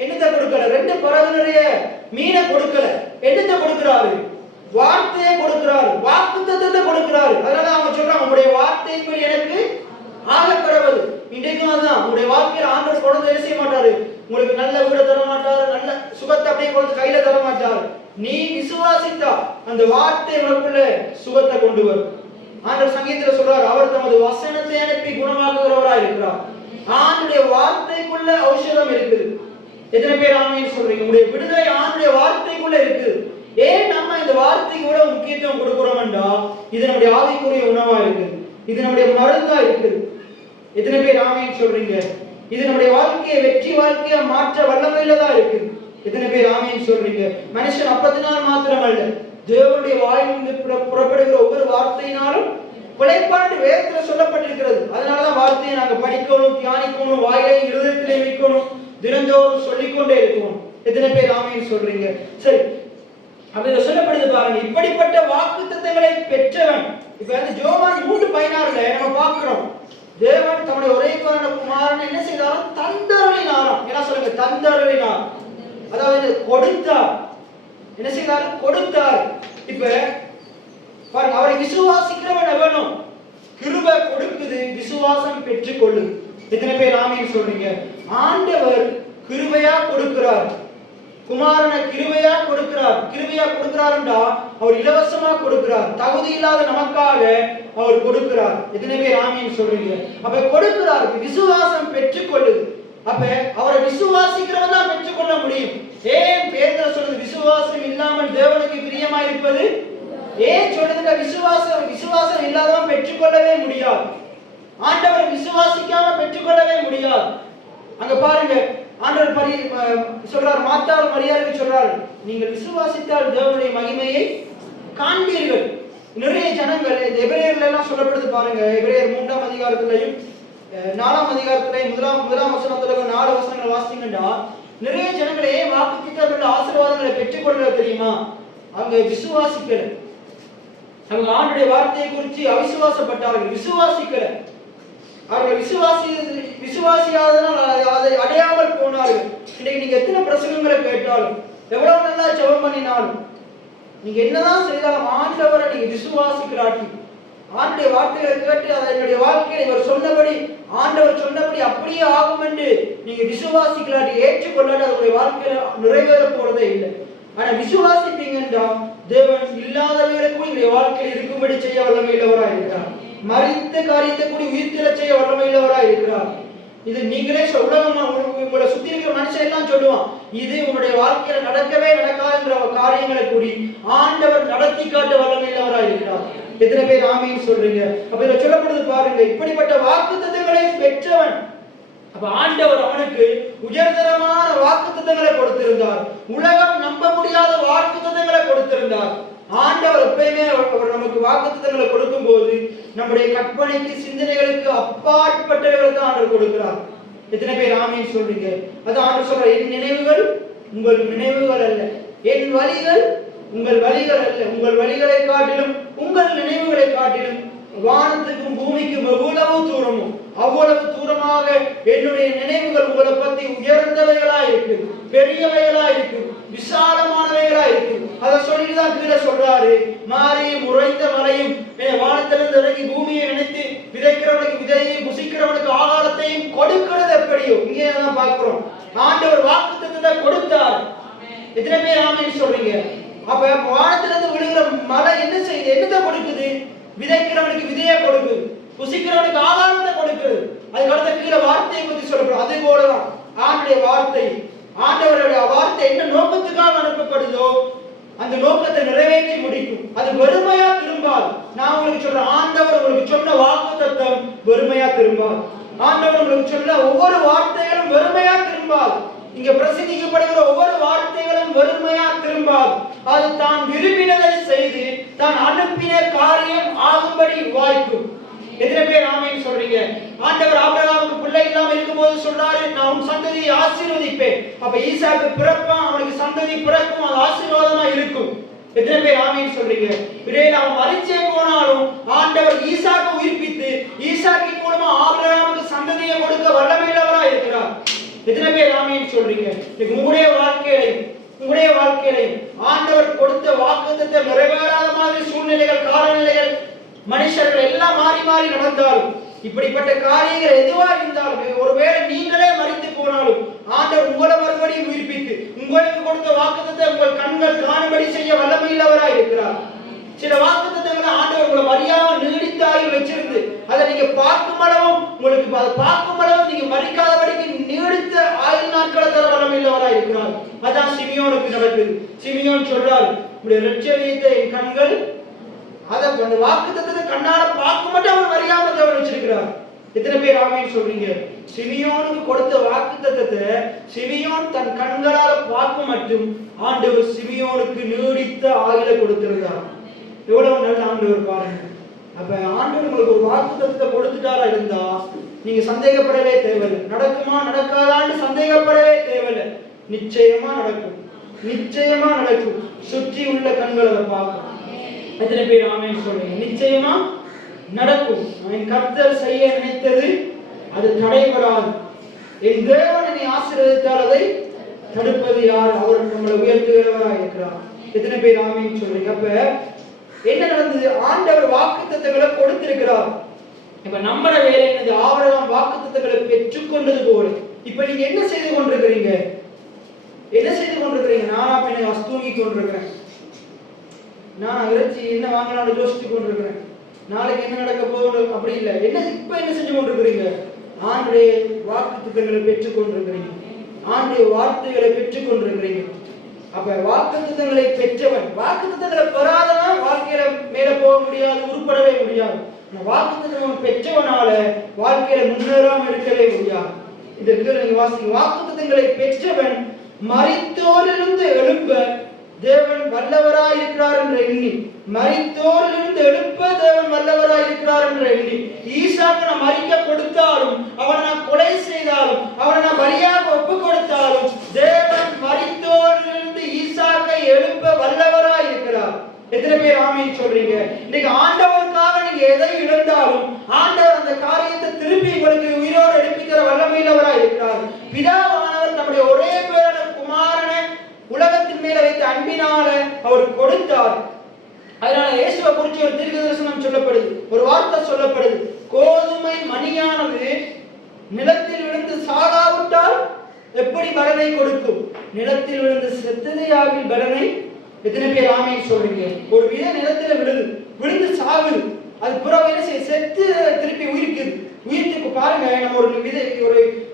என்னத்தை கொடுக்கல? 2 படகு நிறைய மீனை கொடுக்கல. என்னத்தை கொடுக்கிறாரு? வார்த்தையை கொடுக்கிறாரு, வாக்குத்தத்தத்தை கொடுக்கிறாரு. அதனால அவங்க சொல்றாங்க, உங்களுடைய வார்த்தையின்படி எனக்கு ஆக கடவுள். இன்றைக்கும் அதுதான், உங்களுடைய வாழ்க்கையில ஆண்டவர் குழந்தை என்ன செய்ய மாட்டாரு? உங்களுக்கு நல்ல வீட தர மாட்டாரு, நல்ல சுகத்தை அப்படியே குழந்தை கையில தர மாட்டாரு. நீ விசுவாசித்தா அந்த வார்த்தை உனக்குள்ள சுகத்தை கொண்டு வரும். ஆண்டவர் சங்கீதத்துல சொல்றாரு, அவர் தமது வசனத்தை அனுப்பி குணமாக்குகிறவராய் இருக்கிறார். ஆண்டுடைய வார்த்தைக்குள்ள ஔஷதம் இருக்குது. எத்தனை பேர் ஆமென் சொல்றீங்க? உங்களுடைய விடுதலை ஆண்டுடைய வார்த்தைக்குள்ள இருக்குது. ஏன் நம்ம இந்த வார்த்தைக்கு கூட முக்கியத்துவம் கொடுக்கிறோம்டா, இது நம்முடைய ஆவிக்குரிய உணவா இருக்குது, இது நம்முடைய மருந்தா இருக்குது. எத்தனை பேர் ஆமென் சொல்றீங்க? இது நம்முடைய வாழ்க்கையை வெற்றி வாழ்க்கையா மாற்ற வல்லமையிலதான் இருக்குது. எத்தனை பேர் ஆமென் சொல்றீங்க? மனுஷன் அப்பத்தினால் மாத்திரமல்ல, தேவனுடைய வாயிலிருந்து புறப்படுகிற ஒவ்வொரு வார்த்தையினாலும் பிழைப்பாண்டு வேதத்துல சொல்லப்பட்டிருக்கிறது. அதனாலதான் வார்த்தையை நாங்க படிக்கணும், தியானிக்கணும், வாயிலையும் இருதயத்திலே வைக்கணும், தினந்தோறும் சொல்லிக்கொண்டே இருக்கணும். எத்தனை பேர் ஆமென் சொல்றீங்க? சரி, அப்ப சொல்லப்படுது பாருங்க, இப்படிப்பட்ட வாக்குத்தத்தங்களை பெற்றவன். இப்ப யோவான் 3:16 நம்ம பார்க்கிறோம், தேவன் தம்முடைய ஒரே குமாரனை என்ன செய்தாலும் தந்தருளினாராம். என்ன சொல்லுங்க? தந்தருளினார். அதாவது கொடுத்தார். என்ன செய்தார்? கொடுத்தார். இப்ப பாருங்க, அவரை விசுவாசிக்கிறவன் எவனும் கிருபை கொடுக்குது, விசுவாசம் பெற்றுக் கொள்ளுது. எத்தனை பேர் ஆமென் சொல்றீங்க? ஆண்டவர் கிருபையா கொடுக்கிறார், குமாரனை கிருபையா கொடுக்கிறார். கிருபையா கொடுக்கிறார்ன்றா அவர் இலவசமா கொடுக்கிறார், தகுதி இல்லாத நமக்காக அவர் கொடுக்கிறார். எத்தனை பேர் ஆமென் சொல்றீங்க? அப்ப கொடுக்கிறார், விசுவாசம் பெற்றுக்கொள்ளுது. அப்ப அவரை விசுவாசிக்கிறவன் தான் பெற்றுக்கொள்ள முடியும். ஏன் பேதுரு சொல்றது விசுவாசம் இல்லாமல் தேவனுக்கு பிரியமா இருப்பது? ஏன் சொல்றதுல விசுவாசம் இல்லாதவன் பெற்றுக்கொள்ளவே முடியாது. ஆண்டவரை விசுவாசிக்காம பெற்றுக்கொள்ளவே முடியாது. அங்க பாருங்க, ஆண்டவர் சொல்றார், மாத்தாள் மரியாதைக்கு சொல்றார், நீங்கள் விசுவாசித்தால் தேவனுடைய மகிமையை காண்பீர்கள். நிறைய ஜனங்கள் எபிரேயர்ல எல்லாம் சொல்லப்படுது பாருங்க. எபிரேயர் 3ஆம் அதிகாரத்திலையும் 4ஆம் அதிகாரத்திலையும் முதலாம் வசனத்துல 4 வசனங்களை வாசிங்கன்னா, நிறைய ஜனங்களே வாக்குத்தத்தங்கள் ஆசீர்வாதங்களை பெற்றுக்கொள்ள தெரியுமா? அவங்க விசுவாசிக்கல. அவங்க ஆண்டுடைய வார்த்தையை குறித்து அவிசுவாசப்பட்டார்கள், விசுவாசிக்கல. அவர்கள் விசுவாசியாதனால் அதை அடையாமல் போனார்கள். இன்னைக்கு நீங்க எத்தனை பிரசங்கங்களை கேட்டாலும், எவ்வளவு நல்லா ஜெபம் பண்ணினாலும், நீங்க என்னதான் செய்தாலும் ஆண்டவரை நீங்க விசுவாசிக்கிறாட்டி, ஆண்டுடைய வார்த்தைகளை கேட்டு அதை என்னுடைய வாழ்க்கையில் இவர் சொன்னபடி, ஆண்டவர் சொன்னபடி அப்படியே ஆகும் என்று நீங்க விசுவாசிக்கிறாட்டி, ஏற்றுக்கொள்ளாட்டி அதனுடைய வாழ்க்கையில நிறைவேற போறதே இல்லை. ஆனா விசுவாசிப்பீங்கன்னா தேவன் இல்லாதவர்களுக்கு உங்களுடைய வாழ்க்கையில் இருக்கும்படி செய்ய வல்லமையுள்ளவராக இருக்கிறார். மரித்த காரியத்தை கூடி உயிர்த்தெழ செய்ய வல்லமையுள்ளவராக இருக்கிறார். இது நீங்களே உலகம் உங்களை சுத்தி இருக்கிற மனுஷன் எல்லாம் சொல்லுவான், இது உன்னுடைய வாழ்க்கையில நடக்கவே நடக்காதுன்ற காரியங்களை கூடி ஆண்டவர் நடத்தி காட்ட வல்லமையுள்ளவராக இருக்கிறார். எத்தனை பேர் ஆமென் சொல்றீங்க? அப்ப இதுல சொல்லப்படுது பாருங்க, இப்படிப்பட்ட வாக்குத்தத்தங்களை பெற்றவன். அப்ப ஆண்டவர் அவனுக்கு உயர்தரமான வாக்குத்தத்தங்களை கொடுத்திருந்தார். உலகம் நம்ப முடியாத வாக்குத்தத்தங்களை கொடுத்திருந்தார். ஆண்டவர் எப்பயுமே அவர் நமக்கு வாக்குத்தத்தங்களை கொடுக்கும் போது நம்முடைய கற்பனைக்கு, சிந்தனைகளுக்கு அப்பாற்பட்டவர்களை தான் ஆண்டவர் கொடுக்கிறார். எத்தனை பேர் ஆமென் சொல்றீங்க? அது ஆண்டவர் சொல்ற, என் நினைவுகள் உங்கள் நினைவுகள் அல்ல, என் வழிகள் உங்கள் வழிகள் அல்ல, உங்கள் வழிகளை காட்டிலும் உங்கள் நினைவுகளை காட்டிலும் வானத்துக்கும் பூமிக்கும் எவ்வளவு தூரமும் அவ்வளவு தூரமாக என்னுடைய நினைவுகள் உங்களை பத்தி உயர்ந்தவைகளா இருக்கு, பெரியவைகளா இருக்கு, விசாலமானவைகளா இருக்கு. அதை சொல்லிட்டுதான் கீழே சொல்றாரு, மாறியும் உறைந்த மலையும் வானத்திலிருந்து இறங்கி பூமியை நினைத்து விதைக்கிறவனுக்கு விதையையும் புசிக்கிறவனுக்கு ஆகாரத்தையும் கொடுக்கிறது எப்படியோ. இங்கே தான் பார்க்கிறோம், ஆண்டவர் வாக்குத்தத்தத்தை கொடுத்தார். எத்தனை பேர் ஆமென் சொல்றீங்க? அப்ப வானத்திலிருந்து விழுகிற மழை என்ன செய்யுது? என்னத்தை கொடுக்குது? விதைக்கிறவனுக்கு விதையை கொடுக்குது, புசிக்கிறவனுக்கு ஆகாரத்தை கொடுக்குது. அதுக்கு அடுத்த கீழே வார்த்தையை பத்தி சொல்லப்படும். அதே போலதான் ஆண்டுடைய வார்த்தை, ஆண்டவருடைய வார்த்தை என்ன நோக்கத்துக்காக அனுப்பப்படுதோ அந்த நோக்கத்தை நிறைவேற்றி முடிக்கும். அது வெறுமையா திரும்பாது. நான் உங்களுக்கு சொல்றேன், ஆண்டவர் உங்களுக்கு சொன்ன வாக்குத்தத்தம் வெறுமையா திரும்பாது. ஆண்டவர் உங்களுக்கு சொன்ன ஒவ்வொரு வார்த்தைகளும் வெறுமையா திரும்பாது. இங்க பிரசங்கிக்கப்படுகிற ஒவ்வொரு வார்த்தைகளும் வெறுமையா திரும்பாது. அது தான் விரும்பினதை செய்து தான் அனுப்பின காரியம் ஆகும்படி வாய்க்கும். எத்தனை பேர் ஆமென் சொல்றீங்க? ஆண்டவர் ஆபிரகாமுக்கு பிள்ளை இல்லாம இருக்கும்போது சொல்றாரு, நான் உன் சந்ததியை ஆசீர்வதிப்பேன். அப்ப ஈசாக்கு பிறப்பான், அவனுக்கு சந்ததி பிறக்கும், அது ஆசீர்வாதமா இருக்கும். எத்தனை பேர் ஆமீன் சொல்றீங்க? இடையில அவன் மரிச்சே போனாலும் ஆண்டவர் ஈசாக்கை உயிர்ப்பித்து ஈசாக்கின் மூலமா ஆபிரகாமுக்கு சந்ததியை கொடுக்க வல்லமையுள்ளவரா இருக்கிறார். எத்தனை பேர் ஆமீன் சொல்றீங்க? உங்களுடைய வாழ்க்கையில ஆண்டவர் கொடுத்த வாக்குத்தத்தத்தை நிறைவேறாத மாதிரி சூழ்நிலைகள், காலநிலைகள், மனுஷர்கள் எல்லாம் மாறி மாறி நடந்தாலும், இப்படிப்பட்ட காரியங்கள் எதுவா இருந்தாலும், ஒருவேளை நீங்களே மரித்து போனாலும் ஆண்டவர் உங்களை மறுபடியும் உயிர்ப்பித்து உங்களுக்கு கொடுத்த வாக்குத்தத்தை உங்கள் கண்கள் காணும்படி செய்ய வல்லமையுள்ளவராய் இருக்கிறார். சில வாக்குத்தத்தங்களை ஆண்டவர் உங்களை அறியாமல் நீடித்தாயில் வச்சிருந்து அதை நீங்க பார்க்கும் அளவும், உங்களுக்கு அதை பார்க்கும் அளவும் நீங்க மறிக்காதபடிக்கு நீடித்த ஆயுள் நாட்களை தர வல்லமையுள்ளவராய் இருக்கிறார். அதான் சிமியோனுக்கு நடக்குது. சிமியோன் சொல்றார், உங்களுடைய இரட்சணியத்தை என் கண்கள் அதை அந்த வாக்குத்தத்தத்தை கண்ணால பார்க்க மட்டும் அவர் அறியாம தேவன் வச்சிருக்கிறார். எத்தனை பேர் ஆமீன் சொல்றீங்க? சிமியோனுக்கு கொடுத்த வாக்குத்தத்தத்தை சிமியோன் தன் கண்களால பார்க்க மட்டும் ஆண்டவர் சிமியோனுக்கு நீடித்த ஆயுளை கொடுத்திருந்தார். எவ்வளவு நல்ல ஆண்டவர் பாருங்க. அப்ப ஆண்டவர் உங்களுக்கு ஒரு வாக்குத்தத்தத்தை கொடுத்துட்டாரா இருந்தா நீங்க சந்தேகப்படவே தேவையில்லை. நடக்குமா நடக்காதான்னு சந்தேகப்படவே தேவையில்லை. நிச்சயமா நடக்கும், நிச்சயமா நடக்கும். சுற்றி உள்ள கண்கள் அதை பார்க்கும். எத்தனை பேர் ஆமீன் சொல்றீங்க? நிச்சயமா நடக்கும். என் கர்த்தர் செய்ய நினைத்தது அது தடைபடாது. என் தேவன் என்னை ஆசீர்வதித்தால் அதை தடுப்பது யார்? அவர் நம்மளை உயர்த்துகிறவராக இருக்கிறார். எத்தனை பேர் ஆமீன் சொல்றீங்க? அப்ப என்ன நடந்தது? ஆண்டவர் வாக்குத்தத்தங்களை கொடுத்திருக்கிறார். இப்ப நம்மட வேலை என்னது? ஆபிரகாம் வாக்குத்தத்தங்களை பெற்றுக்கொண்டது போல இப்ப நீங்க என்ன செய்து கொண்டிருக்கிறீங்க? என்ன செய்து கொண்டிருக்கிறீங்க? நானா பின்ன தூங்கி கொண்டிருக்கிறேன், நான் இறைச்சி என்ன வாங்கலாம்னு யோசிச்சு கொண்டிருக்கிறேன், நாளைக்கு என்ன நடக்க போகுது அப்படி இல்லை. இப்ப என்ன செஞ்சு கொண்டிருக்கிறீங்க? ஆண்டுடைய வாக்குத்தத்தங்களை பெற்றுக் கொண்டிருக்கிறீங்க, ஆண்டுடைய வார்த்தைகளை பெற்றுக் கொண்டிருக்கிறீங்க. அப்ப வாக்குத்தத்தங்களை பெற்றவன், வாக்குத்தத்தங்களை பெறாதவன் வாழ்க்கையில மேல போக முடியாது, உருப்படவே முடியாது. வாக்குத்தத்தம் பெற்றவனால வாழ்க்கையில முன்னேறாம இருக்கவே முடியாது. இதற்கு நீங்க வாசிங்க, வாக்குத்தத்தங்களை பெற்றவன் மரித்தோரிலிருந்து எழும்ப தேவன் வல்லவராய் இருக்கிறார் என்று எண்ணி, மரித்தோரிலிருந்து எழுப்ப தேவன் வல்லவராய் இருக்கிறார் என்று எண்ணி, ஈசாக்கு நான் மரிக்க கொடுத்தாலும், அவனை நான் கொலை செய்தாலும், அவனை நான் பலியாக ஒப்பு கொடுத்தாலும், தேவன் மரித்தோரிலிருந்து ஈசாக்கை எழுப்ப வல்லவராய் இருக்கிறார். எத்தனை பேர் ஆமீன் சொல்றீங்க? இன்னைக்கு ஆண்டவருக்காக நீங்க எதை இழந்தாலும் ஆண்டவர் அந்த காரியத்தை திருப்பி உங்களுக்கு உயிரோடு எழுப்பி தர வல்லமையுள்ளவராய் இருக்கிறார். பிதாவானவர் நம்முடைய ஒரே பேரான குமாரனை உலகத்தின் மேல வைத்த அன்பினால அவர் கொடுத்தார். அதனால இயேசுவை குறித்து ஒரு தீர்க்க தரிசனம் சொல்லப்படுது, ஒரு வார்த்தை சொல்லப்படுது. கோதுமை மணியானது நிலத்தில் விழுந்து சாகாவிட்டால் எப்படி பலனை கொடுக்கும்? நிலத்தில் விழுந்து செத்ததையாவில் பலனை. எத்தனை பேர் ஆமீன் சொல்றீங்க? ஒரு விதை நிலத்துல விழுந்து சாகுது, அது புறவையில செத்து திருப்பி உயிர்க்குது. உயிர்த்துக்கு பாருங்க, நம்ம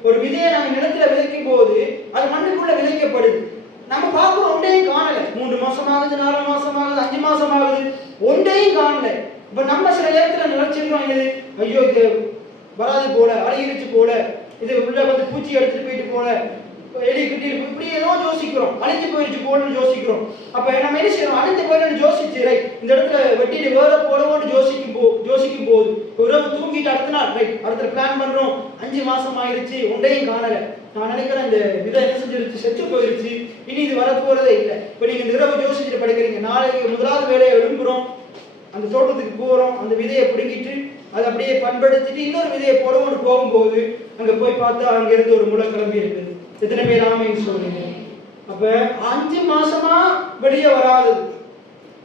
ஒரு விதையை நாங்க நிலத்துல விதைக்கும் போது அது மண்ணுக்குள்ள விதைக்கப்படுது. நம்ம பார்க்கிறோம், ஒன்றையும் காணல. 3 மாசம் ஆகுது, 4 மாசம் ஆகுது, 5 மாசம் ஆகுது, ஒன்றையும் காணல. இப்ப நம்ம சில நேரத்துல நினைச்சிருக்கோம், இது ஐயோ இது வராது போல, அழுகிருச்சு போல, இது உள்ள வந்து பூச்சி எடுத்துட்டு போயிட்டு போல, எலி கிட்டி இப்படி ஏதோ யோசிக்கிறோம், அழிஞ்சு போயிடுச்சு போலன்னு யோசிக்கிறோம். அப்ப நம்ம என்ன செய்யறோம்? அழிஞ்சு போயிடுன்னு யோசிச்சு ரைட் இந்த இடத்துல வெட்டிட்டு வேற போலவோன்னு யோசிக்கும் போது இரவு தூங்கிட்டு அடுத்த நாள் ரைட் அடுத்த பிளான் பண்றோம், 5 மாசம் ஆயிடுச்சு, ஒன்றையும் காணல. நான் நினைக்கிறேன் இந்த விதை என்ன செஞ்சிருச்சு, செத்து போயிருச்சு, இனி இது வரப்போறதே இல்லை. இப்ப நீங்க இந்த இரவு யோசிச்சுட்டு படுக்கிறீங்க, நாளைக்கு முதலாவது வேலையை எழும்புறோம், அந்த தோட்டத்துக்கு போறோம், அந்த விதையை பிடுங்கிட்டு அதை அப்படியே பண்படுத்திட்டு இன்னொரு விதையை போடுவோம்னு போகும்போது அங்க போய் பார்த்தா அங்க இருந்து ஒரு முளை கிளம்பி இருக்குது. எத்தனை பேர் ஆமீன் சொல்றீங்க? அப்ப 5 மாசமா வெளியே வராது,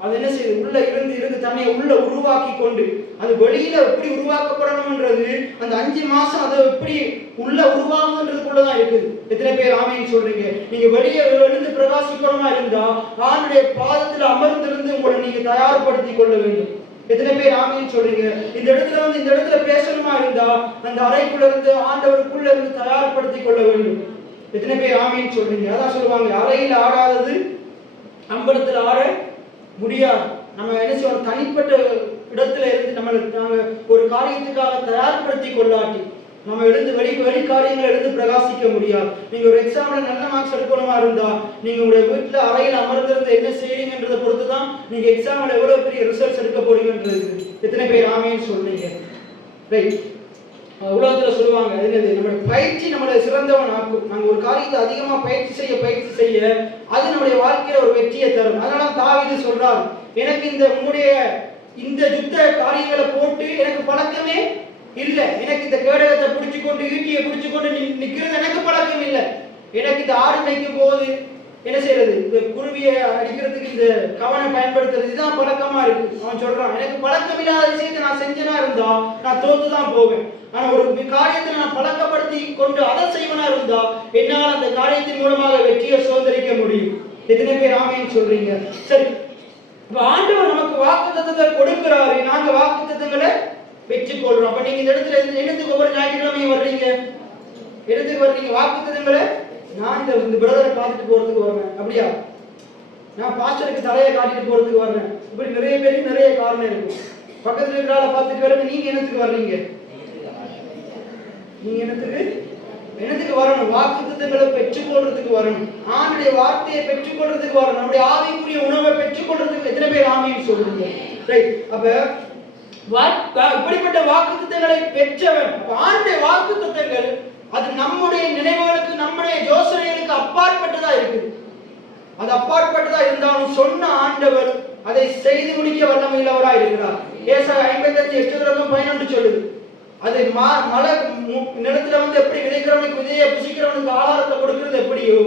அது என்ன செய்யுது? உள்ள இருந்து தன்னை உள்ள உருவாக்கி கொண்டு அது வெளியில எப்படி உருவாக்கப்படணும்ன்றது அந்த 5 மாசம் அதை எப்படி உள்ள உருவாகுன்றதுக்குள்ளதான் இருக்குது. எத்தனை பேர் ஆமீன் சொல்றீங்க? நீங்க வெளியே எழுந்து பிரகாசிக்கணுமா இருந்தா ஆண்டுடைய பாதத்துல அமர்ந்திருந்து உங்களை நீங்க தயார்படுத்தி கொள்ள வேண்டும். எத்தனை பேர் ஆமீன் சொல்றீங்க? இந்த இடத்துல பேசணுமா இருந்தா அந்த அறைக்குள்ள இருந்து ஆண்டவருக்குள்ள இருந்து தயார்படுத்தி கொள்ள வேண்டும். எத்தனை பேர் ஆமீன் சொல்றீங்க? அதான் சொல்லுவாங்க, அறையில் ஆடாதது அம்பலத்தில் ஆட முடியாது. நம்ம என்ன செய்வோம்? தனிப்பட்ட இடத்துல இருந்து நாங்க ஒரு காரியத்துக்காக தயார்படுத்தி கொள்ளாட்டி நம்ம எழுந்து வெளி காரியங்களை எழுந்து பிரகாசிக்க முடியாது. நீங்க ஒரு எக்ஸாம்ல நல்ல மார்க்ஸ் எடுக்கணுமா இருந்தா நீங்க உங்களுடைய வீட்டுல அறையில் அமர்ந்திருந்து என்ன செய்றீங்கன்றதை பொறுத்துதான் நீங்க எக்ஸாம்ல எவ்வளவு பெரிய ரிசல்ட்ஸ் எடுக்க போறீங்கன்றது. எத்தனை பேர் ஆமீன் சொல்றீங்க? ரைட். உலகத்துல சொல்லுவாங்க, என்னது, நம்மளுடைய பயிற்சி நம்மளை சிறந்தவன் ஆக்கும். நாங்க ஒரு காரியத்தை அதிகமா பயிற்சி செய்ய அது நம்முடைய வாழ்க்கையில ஒரு வெற்றியை தரும். அதனால தாவீது சொல்றார், எனக்கு இந்த யுத்த காரியங்களை போட்டு எனக்கு பழக்கமே இல்லை. எனக்கு இந்த கேடகத்தை பிடிச்சு கொண்டு ஈட்டியை பிடிச்சு கொண்டு நிக்கிறது எனக்கு பழக்கம் இல்லை. எனக்கு இந்த ஆடு மேய்க்கும் போது என்ன செய்யறது, இந்த குருவியை அடிக்கிறதுக்கு இந்த கவனம் பயன்படுத்துறது, இதுதான் பழக்கமா இருக்கு. அவன் சொல்றான், எனக்கு பழக்கம் இல்லாத விஷயத்தை நான் செஞ்சனா இருந்தா நான் தோத்துதான் போவேன். ஆனா ஒரு காரியத்தை நான் பழக்கப்படுத்தி கொண்டு அதை செய்வனா இருந்தா என்னால் அந்த காரியத்தின் மூலமாக வெற்றியை சுதந்திரிக்க முடியும். எத்தனை பேர் ஆமேன்னு சொல்றீங்க? சரி, இப்ப ஆண்டவர் நமக்கு வாக்குத்தத்தத்தை கொடுக்கிறாரு, நாங்க வாக்குத்தத்தங்களை வெற்றி கொள்றோம். அப்ப நீங்க இந்த இடத்துல என்னத்துக்கு ஒவ்வொரு ஞாயிற்றுக்கிழமையும் வர்றீங்க? என்னத்துக்கு வர்றீங்க? வாக்குத்தத்தங்களை நான் இந்த பிரதரை பார்த்துட்டு போறதுக்கு வர்றேன், அப்படியா? நான் பாஸ்டருக்கு தலையை காட்டிட்டு போறதுக்கு வர்றேன். இப்படி நிறைய பேருக்கு நிறைய காரணம் இருக்கும். பக்கத்துல இருக்கிறால பார்த்துட்டு வர்றது. நீங்க என்னத்துக்கு வர்றீங்க? நீங்க என்னத்துக்கு வரணும்? வாக்குத்தத்தங்களை பெற்றுக்கொள்றதுக்கு வரணும். ஆண்டுடைய வார்த்தையை பெற்றுக்கொள்றதுக்கு வரணும். நம்முடைய ஆவிக்குரிய உணவை பெற்றுக்கொள்றதுக்கு. எத்தனை பேர் ஆமீன்னு சொல்றீங்க? ரைட். அப்ப இப்படிப்பட்ட வாக்குத்தத்தங்களை பெற்றவன். ஆண்டுடைய வாக்குத்தத்தங்கள் அது நம்முடைய நினைவுகளுக்கு, நம்முடைய யோசனைகளுக்கு அப்பாற்பட்டதா இருக்குது. அது அப்பாற்பட்டதா இருந்தாலும் சொன்ன ஆண்டவர் அதை செய்து முடிக்க வல்லமையுள்ளவரா இருக்கிறார். ஏசாயா 55:8-11 சொல்லுது, அது மலை நிலத்துல எப்படி விதைக்கிறவனுக்கு விதையை, புசிக்கிறவனுக்கு ஆகாரத்தை கொடுக்கிறது எப்படியோ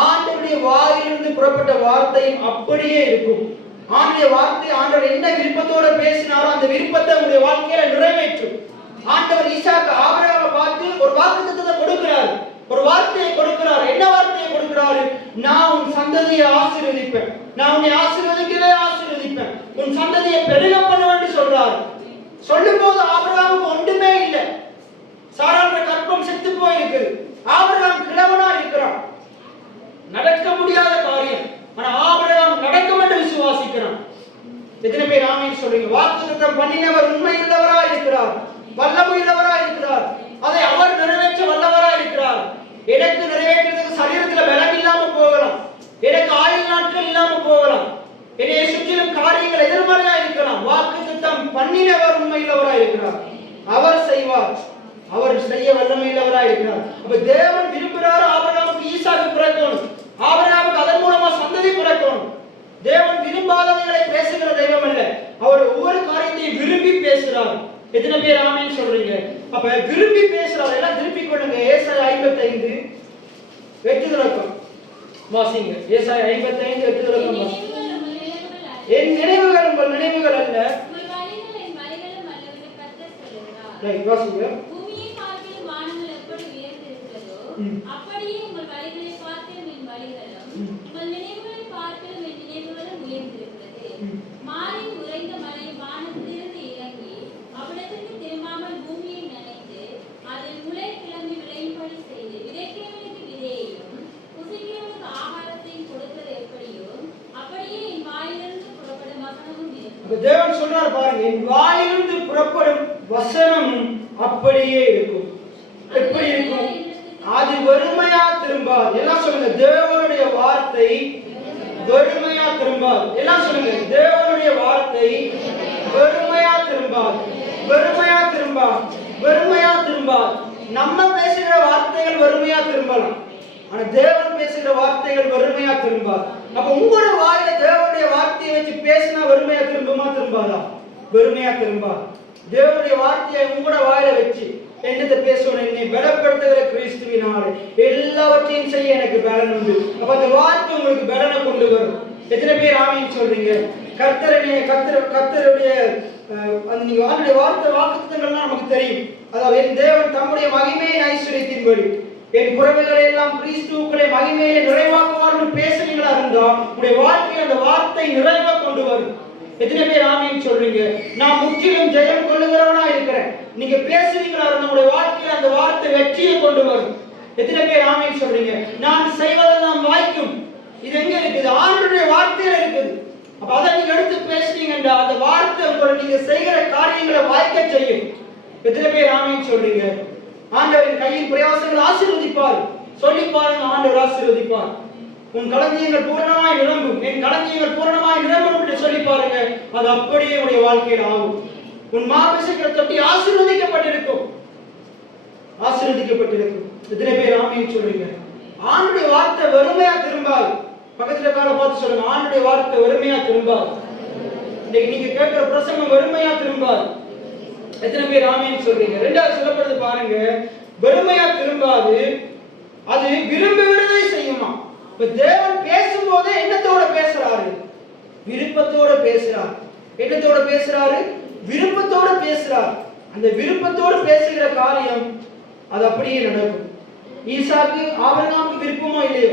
ஆண்டவருடைய வாயிலிருந்து புறப்பட்ட வார்த்தையும் அப்படியே இருக்கும். ஆண்டுடைய வார்த்தை ஆண்டவர் என்ன விருப்பத்தோட பேசினாரோ அந்த விருப்பத்தை உங்களுடைய வாழ்க்கையில நிறைவேற்றும். ஆண்டவர் ஈசாக்கு ஆபிரகாமை பார்த்து ஒரு வாக்குத்தத்தத்தை கொடுக்கிறார், ஒரு வார்த்தையை கொடுக்கிறார். என்ன வார்த்தையை கொடுக்கிறாரு? நான் உன் சந்ததியை ஆசீர்வதிப்பேன், நான் உன்னை ஆசீர்வதிப்பேன், உன் சந்ததியை பெருக பண்ணுவேன் சொல்றாரு. சொல்லும் போது ஆபிரகாமுக்கு ஒன்றுமே இல்லை. சாராளுடைய கற்பம் செத்து போயிருக்குது. ஆபிரகாம் கிழவனா இருக்கிறான், நடக்க முடியாத காரியம். ஆனா ஆபிரகாம் நடக்கும் என்று விசுவாசிக்கிறான். எத்தனை பேர் ஆமீன் சொல்றீங்க? வாக்குத்தத்தம் பண்ணினவர் உண்மையுள்ளவரா இருக்கிறார், வல்லமையுள்ளவரா இருக்கிறார், அதை அவர் நிறைவேற்ற வல்லவரா இருக்கிறார். எனக்கு நிறைவேற்றுறதுக்கு சரீரத்துல பலம் இல்லாம போகலாம், எனக்கு ஆயுள் நாட்கள் இல்லாம போகலாம், என்னைய சுற்றிலும் காரியங்கள் எதிர்மறையா இருக்கலாம். வாக்குத்தத்தம் பண்ணினவர் உண்மையுள்ளவரா இருக்கிறார், அவர் செய்வார், அவர் செய்ய வல்லமையுள்ளவரா இருக்கிறார். அப்ப தேவன் விரும்புகிறார் ஆபிரகாமுக்கு ஈசாக்கு பிறக்கணும், ஆபிரகாமுக்கு அதன் மூலமா சந்ததி பிறக்கணும். தேவன் விரும்பாதவர்களை பேசுகிற தெய்வம் அல்ல, அவர் ஒவ்வொரு காரியத்தையும் விரும்பி பேசுறார். எத்தனை பேர் ஆமீன் சொல்றீங்க? அப்ப விரும்பி பேசுறாரு. எல்லாம் திருப்பி கொள்ளுங்க. ஏசாயா 55:8 வாசிங்க. ஏசாயா 55:8 என் நினைவுகள் உங்கள் நினைவுகள் அல்ல. ரைட், வாசிங்க. பூமியை பார்க்கிலும் வானங்கள் எப்படி உயர்ந்திருக்கிறதோ அப்படியே உங்கள் வழிகளை பார்க்கிலும் என் வழிகளும் உங்கள் நினைவுகளை பார்க்கிலும் என் நினைவுகளும் உயர்ந்திருக்கிறது. மாறின் உறைந்த மழை வானத்திலிருந்து இறங்கி அவ்விடத்திற்கு திரும்பாமல் பூமியை நனைத்து அதில் முளை கிளம்பி விளையும்படி செய்து விதைக்கிறவனுக்கு விதையையும் புசிக்கிறவனுக்கு ஆகாரத்தையும் கொடுக்கிறது எப்படியோ அப்படியே என் வாயிலிருந்து புறப்படும் வசனமும் இருக்கும். தேவன் சொல்றார் பாருங்க, என் வாயிலிருந்து புறப்படும் வசனமும் அப்படியே இருக்கும். எப்படி இருக்கும்? அது வெறுமையா திரும்பாது. எல்லாம் சொல்லுங்க, தேவனுடைய வார்த்தை வெறுமையா திரும்பாது. எல்லாம் சொல்லுங்க, தேவனுடைய வார்த்தை வெறுமையா திரும்பாது, வெறுமையா திரும்பாது, வெறுமையா திரும்பாது. நம்ம பேசுகிற வார்த்தைகள் வெறுமையா திரும்பலாம், ஆனா தேவன் பேசுகிற வார்த்தைகள் வெறுமையா திரும்பாது. அப்ப உங்களோட வாயில தேவனுடைய வார்த்தையை வச்சு பேசினா வெறுமையா திரும்புமா? திரும்பாதா? வெறுமையா திரும்பாது. தேவனுடைய வார்த்தையை உங்களோட வாயில வச்சு என்னத்தை பேசணும்? என்னை பலப்படுத்துகிற கிறிஸ்துவினாலே எல்லாவற்றையும் செய்ய எனக்கு பலன் உண்டு. அப்ப அந்த வார்த்தை உங்களுக்கு பலனை கொண்டு வரும். எத்தனை பேர் ஆமீன் சொல்றீங்க? கர்த்தருடைய அந்த நீங்க வார்த்தை வாக்குத்தத்தங்கள்லாம் நமக்கு தெரியும். அதாவது என் தேவன் தம்முடைய மகிமையை ஐஸ்வரியத்தின்படி என் குறைவுகளை எல்லாம் கிறிஸ்துவுக்களை மகிமையிலே நிறைவாக்குவார்னு பேசுறீங்களா இருந்தா உங்களுடைய வாழ்க்கையில் அந்த வார்த்தை நிறைவா கொண்டு வரும். எத்தனை பேர் ஆமீன் சொல்றீங்க? நான் முற்றிலும் ஜெயம் கொள்ளுகிறவனா இருக்கிறேன். நீங்க பேசுறீங்களா இருந்தா உங்களுடைய வாழ்க்கையில் அந்த வார்த்தை வெற்றியை கொண்டு வரும். எத்தனை பேர் ஆமீன் சொல்றீங்க? நான் செய்வதெல்லாம் வாய்க்கும். இது எங்க இருக்குது? ஆண்டவருடைய வார்த்தையில இருக்குது. அப்ப அதை நீங்க எடுத்து பேசுறீங்கன்றா அந்த வார்த்தை உங்களை நீங்க செய்கிற காரியங்களை வாய்க்க செய்யும். எத்தனை பேர் ஆமீன் சொல்றீங்க? ஆண்டவரின் கையின் பிரயாசங்களை ஆசீர்வதிப்பார். சொல்லி பாருங்க, ஆண்டவர் ஆசீர்வதிப்பார். உன் களஞ்சியங்கள் பூரணமாய் நிரம்பும், என் களஞ்சியங்கள் பூரணமாய் நிரம்பும் என்று சொல்லி பாருங்க, அது அப்படியே உடைய வாழ்க்கையில் ஆகும். உன் மாபிசைக்கிற தொட்டி ஆசீர்வதிக்கப்பட்டிருக்கும். ஆசீர்வதிக்கப்பட்டிருக்கும். எத்தனை பேர் ஆமென் சொல்றீங்க? ஆண்டுடைய வார்த்தை வெறுமையா திரும்பாது. பக்கத்துல கால பார்த்து சொல்லுங்க, ஆண்டுடைய வார்த்தை வெறுமையா திரும்பாது. இன்னைக்கு நீங்க கேட்கிற பிரசங்கம் வெறுமையா திரும்பாது. எத்தனை பேர் ஆமென் சொல்றீங்க? ரெண்டாவது சொல்லப்படுது பாருங்க, வெறுமையா திரும்பாது, அது விரும்புகிறதை செய்யுமா. இப்ப தேவன் பேசும்போது என்னத்தோட பேசுறாரு? விருப்பத்தோட பேசுறார். என்னத்தோட பேசுறாரு? விருப்பத்தோட பேசுறார். அந்த விருப்பத்தோடு பேசுகிற காரியம் அது அப்படியே நடக்கும். ஈசாக்கு ஆபிரகாமுக்கு விருப்பமோ இல்லையோ,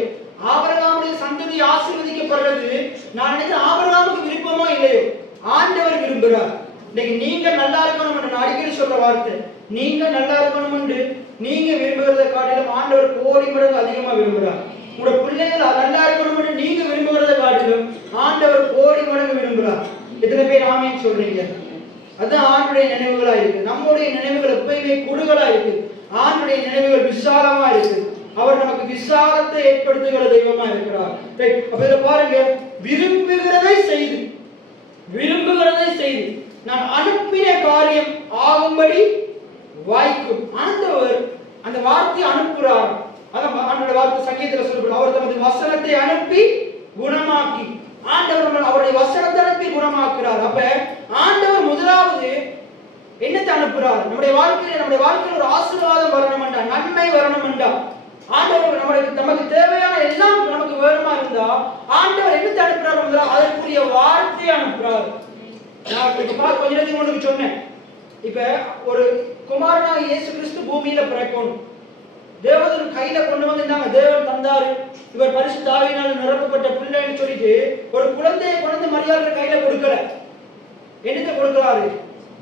ஆபிரகாமுடைய சந்ததி ஆசீர்வதிக்கப்படுறது நான் நினைக்கிறேன் ஆபிரகாமுக்கு விருப்பமோ இல்லையோ, ஆண்டவர் விரும்புகிறார். இன்னைக்கு நீங்க நல்லா இருக்கணும் என்று நான் அடிக்கடி சொல்ற வார்த்தை, நீங்க நல்லா இருக்கணும் என்று நீங்க விரும்புகிறத காட்டிலும் ஆண்டவர் கோடி மடங்கு அதிகமா விரும்புகிறார். உங்களோட பிள்ளைகள் நல்லா இருக்கணும் என்று நீங்க விரும்புகிறத காட்டிலும் ஆண்டவர் கோடி மடங்கு விரும்புகிறார். எத்தனை பேர் ஆமென் சொல்றீங்க? அதுதான் ஆண்டுடைய நினைவுகளா இருக்கு. நம்முடைய நினைவுகள் எப்பயுமே குறுகளா இருக்கு. ஆண்டுடைய நினைவுகள் விசாலமா இருக்கு. அவர் நமக்கு விசாலத்தை ஏற்படுத்துகிற தெய்வமா இருக்கிறார். அப்ப இத பாருங்க, விரும்புகிறதை செய்து, விரும்புகிறதை செய்து நான் அனுப்பின காரியம் ஆகும்படி வாய்க்கும். ஆண்டவர் அந்த வார்த்தையை அனுப்புறார். அதான் ஆண்டவருடைய வார்த்தை சங்கீதத்துல சொல்லப்படுது, அவர் தமது வசனத்தை அனுப்பி குணமாக்கி. ஆண்டவர் அவருடைய வசனத்தை அனுப்பி குணமாக்குறார். அப்ப ஆண்டவர் முதலாவது என்னத்தை அனுப்புறார்? நம்முடைய வாழ்க்கையில ஒரு ஆசீர்வாதம் வரணும்டா, நன்மை வரணும்டா. ஆண்டவர் நமக்கு தேவையான எல்லாம் நமக்கு வேணுமா இருந்தா ஆண்டவர் என்னத்தை அனுப்புறார்? முதலாவது அதற்குரிய வார்த்தையை அனுப்புறார். நான் கொஞ்ச நேரத்துக்கு முன்னாடி சொன்னேன், இப்ப ஒரு குமாரனாக இயேசு கிறிஸ்து பூமியில பிறக்கணும். தேவதூதன் கையில கொண்டு வந்திருந்தாங்க, தேவன் தந்தாரு, இவர் பரிசுத்த ஆவியினால் நிரப்பப்பட்ட பிள்ளைன்னு சொல்லிட்டு ஒரு குழந்தையை கொண்டு மரியாதை கையில கொடுக்கல. என்னத்தை கொடுக்கிறாரு?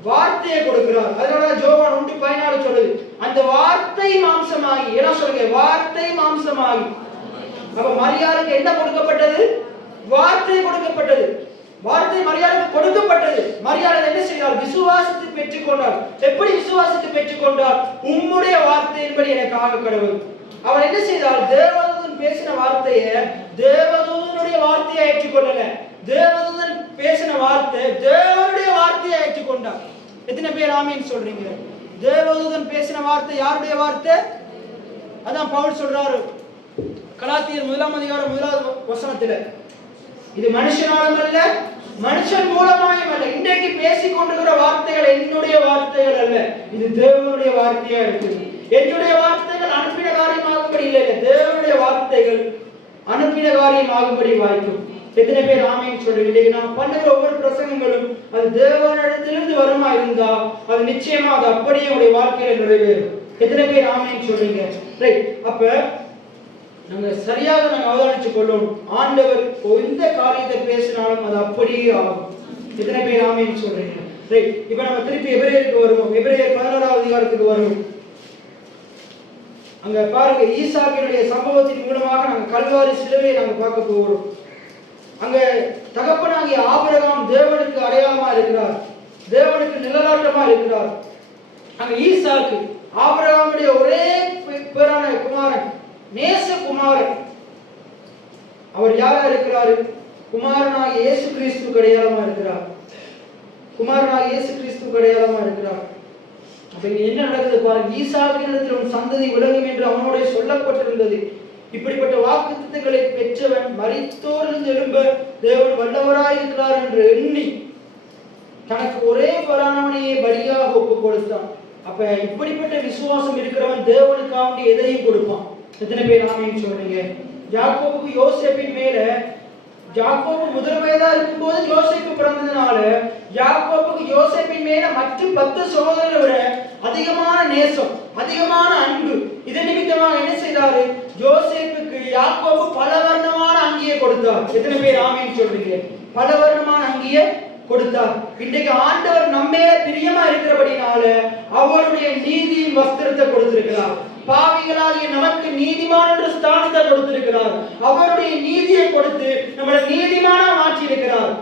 வார்த்தையை கொடுக்கிறார். அதனால யோவான் 1:14 சொல்லுது, அந்த வார்த்தை மாம்சமாகி. என்ன சொல்லுங்க? வார்த்தை மாம்சமாகி. அப்ப மரியாதைக்கு என்ன கொடுக்கப்பட்டது? வார்த்தை கொடுக்கப்பட்டது. வார்த்தை மரியாதைக்கு கொடுக்கப்பட்டது. மரியாதை என்ன செய்தார்? விசுவாசித்து பெற்றுக்கொண்டார். எப்படி விசுவாசித்து பெற்றுக்கொண்டார்? உம்முடைய வார்த்தையின்படி எனக்காக கடவுள். அவர் என்ன செய்தார்? தேவதூதன் பேசின வார்த்தையை தேவதூதனுடைய வார்த்தையை ஏற்றுக்கொள்ளல. தேவதூதன் பேசின வார்த்தை தேவனுடைய வார்த்தையை ஏற்றுக்கொண்டார். எத்தனை பேர் ஆமீன் சொல்றீங்க? தேவதூதன் பேசின வார்த்தை யாருடைய வார்த்தை? அதான் பவுல் சொல்றாரு கலாத்தியர் 1:1 இது மனுஷனாலும் அல்ல, மனுஷன் மூலமாயும் அல்ல. இன்றைக்கு பேசிக் கொண்டிருக்கிற வார்த்தைகள் என்னுடைய வார்த்தைகள் அல்ல, இது தேவனுடைய வார்த்தையா இருக்குது. என்னுடைய வார்த்தைகள் அனுப்பின காரியமாகும்படி இல்லை, தேவனுடைய வார்த்தைகள் அனுப்பின காரியமாகும்படி வாய்க்கும். எத்தனை பேர் ஆமீன் சொல்றீங்க? நாம் பண்ணுகிற ஒவ்வொரு பிரசங்கங்களும் அது தேவனிடத்திலிருந்து வருமா இருந்தா அது நிச்சயமா அது அப்படியே உங்களுடைய வாழ்க்கையில நிறைவேறும். எத்தனை பேர் ஆமீன் சொல்றீங்க? ரைட். அப்ப நாங்க சரியாக அவதானிச்சு கொள்ளணும். ஆண்டவர் எந்த காரியத்தை பேசினாலும் அது அப்படியே ஆகும். எத்தனை பேர் ஆமீன் சொல்றீங்க? ரைட். இப்ப நம்ம திருப்பி எபிரேயருக்கு வருவோம். எபிரேயர் 11வது அதிகாரத்துக்கு வருவோம். அங்க பாருங்க, ஈசாக்கினுடைய சம்பவத்தின் மூலமாக நாங்க கல்வாரி சிலுவையை நாங்க பார்க்க போகிறோம். அங்க தகப்பனாகிய ஆபிரகாம் தேவனுக்கு அடையாளமா இருக்கிறார், தேவனுக்கு நிழலாட்டமா இருக்கிறார். அங்க ஈசாக்கு ஆபிரகாமுடைய ஒரே பேரான குமாரன், நேச குமாரன். அவர் யாரா இருக்கிறாரு? குமாரனாகிய இயேசு கிறிஸ்துவுக்கு அடையாளமா இருக்கிறார். குமாரனாகிய இயேசு கிறிஸ்துவுக்கு அடையாளமா இருக்கிறார். அப்ப இங்க என்ன நடக்குது பாருங்க. ஈசாக்கினிடத்தில் உன் சந்ததி விளங்கும் என்று அவனோட சொல்லப்பட்டிருந்தது. இப்படிப்பட்ட வாக்குத்தத்தங்களை பெற்றவன் மரித்தோரிலிருந்து எழும்ப தேவன் வல்லவராயிருக்கிறார் என்று எண்ணி தனக்கு ஒரே பரானவனையே பலியாக ஒப்பு கொடுத்தான். அப்ப இப்படிப்பட்ட விசுவாசம் இருக்கிறவன் தேவனுக்காக எதையும் கொடுப்பான். எத்தனை பேர் ஆமீன் சொல்றீங்க? யாக்கோபுக்கு யோசேப்பின் மேல, யாக்கோபு முதல் வயதா இருக்கும் போது யோசேப்பு பிறந்ததுனால யாக்கோபுக்கு யோசேப்பின் மேல மற்ற 10 சகோதரரை விட அதிகமான நேசம், அதிகமான அன்பு. இதன் நிமித்தமாக என்ன செய்தாரு? யோசேப்புக்கு யாக்கோபு பல வர்ணமான அங்கியை கொடுத்தார். எத்தனை பேர் ஆமீன் சொல்றீங்க? பல வர்ணமான அங்கியை கொடுத்தார். இன்றைக்கு ஆண்டவர் நம்ம பிரியமா இருக்கிறபடினால அவருடைய நீதியின் வஸ்திரத்தை கொடுத்திருக்கிறார். பாவிகளாகிய நமக்கு நீதிமான் என்ற ஸ்தானத்தை கொடுத்திருக்கிறார். அவருடைய நீதியை கொடுத்து நம்மளை நீதிமானா மாற்றி இருக்கிறார்.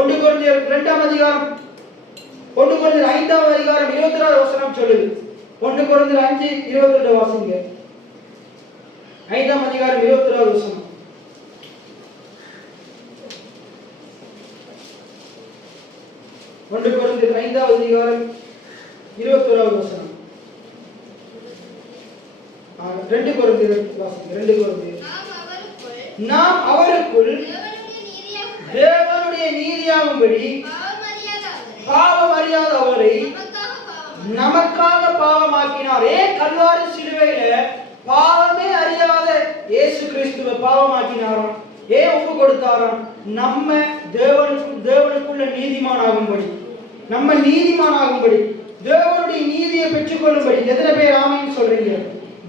1 கொரிந்தியர் 2ஆம் அதிகாரம் 1 கொரிந்தியர் 5ஆம் அதிகாரம் 26வது வசனம் சொல்லுது. 1 கொரிந்தியர் 5:22 வாசிங்க. 5ஆம் அதிகாரம் 26வது வசனம். 1 கொரிந்தியர் 5ஆம் அதிகாரம் 21வது வசனம். 2 கொரிந்தியர் வாசிங்க. 2 கொரிந்தியர். நாம் அவருக்குள் தேவனுடைய நீதியாகும்படி பாவம் அறியாத அவரை நமக்காக பாவமாக்கினார். கல்வாரி சிலுவையில பாவமே அறியாத இயேசு கிறிஸ்துவை பாவமாக்கினாராம். ஒப்பு கொடுத்தாராம்? நம்ம தேவனுக்குள்ள நீதிமானாகும்படி, நம்ம நீதிமானாகும்படி, தேவனுடைய நீதியை பெற்றுக்கொள்ளும்படி. எத்தனை பேர் ஆமென் சொல்றீங்க?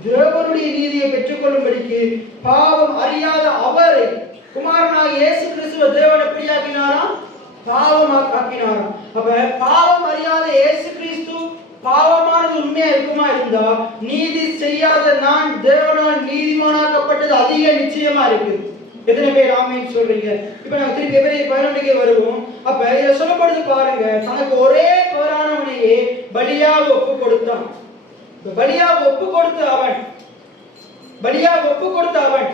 தேவனுடைய நீதியை பெற்றுக்கொள்ளும்படிக்கு பாவம் அறியாத அவரை, குமாரனாகிய இயேசு கிறிஸ்துவை தேவன் எப்படியாக்கினாராம்? பாவமாக்கினாராம். அப்ப பாவம் அறியாத இயேசு கிறிஸ்து பாவமானது உண்மையா இருக்குமா இருந்தா, நீதி செய்யாத நான் தேவனால் நீதிமானாக்கப்பட்டது அதிக நிச்சயமா இருக்கு. எத்தனை பேர் ஆமென் சொல்றீங்க? இப்ப நாங்க திருப்பி எபிரேயர் 11க்கு வருவோம். அப்ப இத சொல்லப்படுது பாருங்க, தனக்கு ஒரே பேரானவனையே பலியாக ஒப்பு கொடுத்தான். பலியாக ஒப்பு கொடுத்த அவன்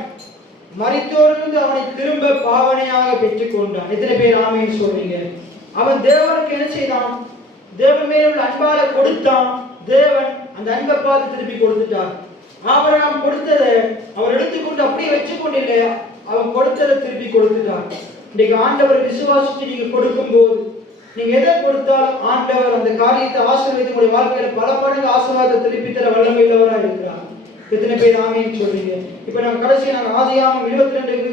மரித்தோரிலிருந்து அவனை திரும்ப பாவனையாக பெற்றுக் கொண்டான். எத்தனை பேர் ஆமென் சொல்றீங்க? அவன் தேவனுக்கு என்ன செய்தான்? தேவன் மேல் உள்ள அன்பால கொடுத்தான். தேவன் அந்த அன்பை பார்த்து திருப்பி கொடுத்துட்டார். ஆபிரகாம் கொடுத்ததை அவர் எடுத்துக்கொண்டு அப்படியே வச்சுக்கொண்டு இல்லை, அவன் கொடுத்ததை திருப்பி கொடுத்துட்டார். இன்னைக்கு ஆண்டவர் விசுவாசிச்சு நீங்க கொடுக்கும் போது, நீங்க எதை கொடுத்தாலும் ஆண்டவர் அந்த காரியத்தை ஆசீர்வதித்து உங்களுடைய வாழ்க்கையில பல மடங்கு ஆசீர்வாதத்தை திருப்பி தர வல்லமை உள்ளவராக இருக்கிறார். எத்தனை பேர் ஆமென் சொல்றீங்க? இப்ப நாங்க நாங்க ஆதியாகமம் 22க்கு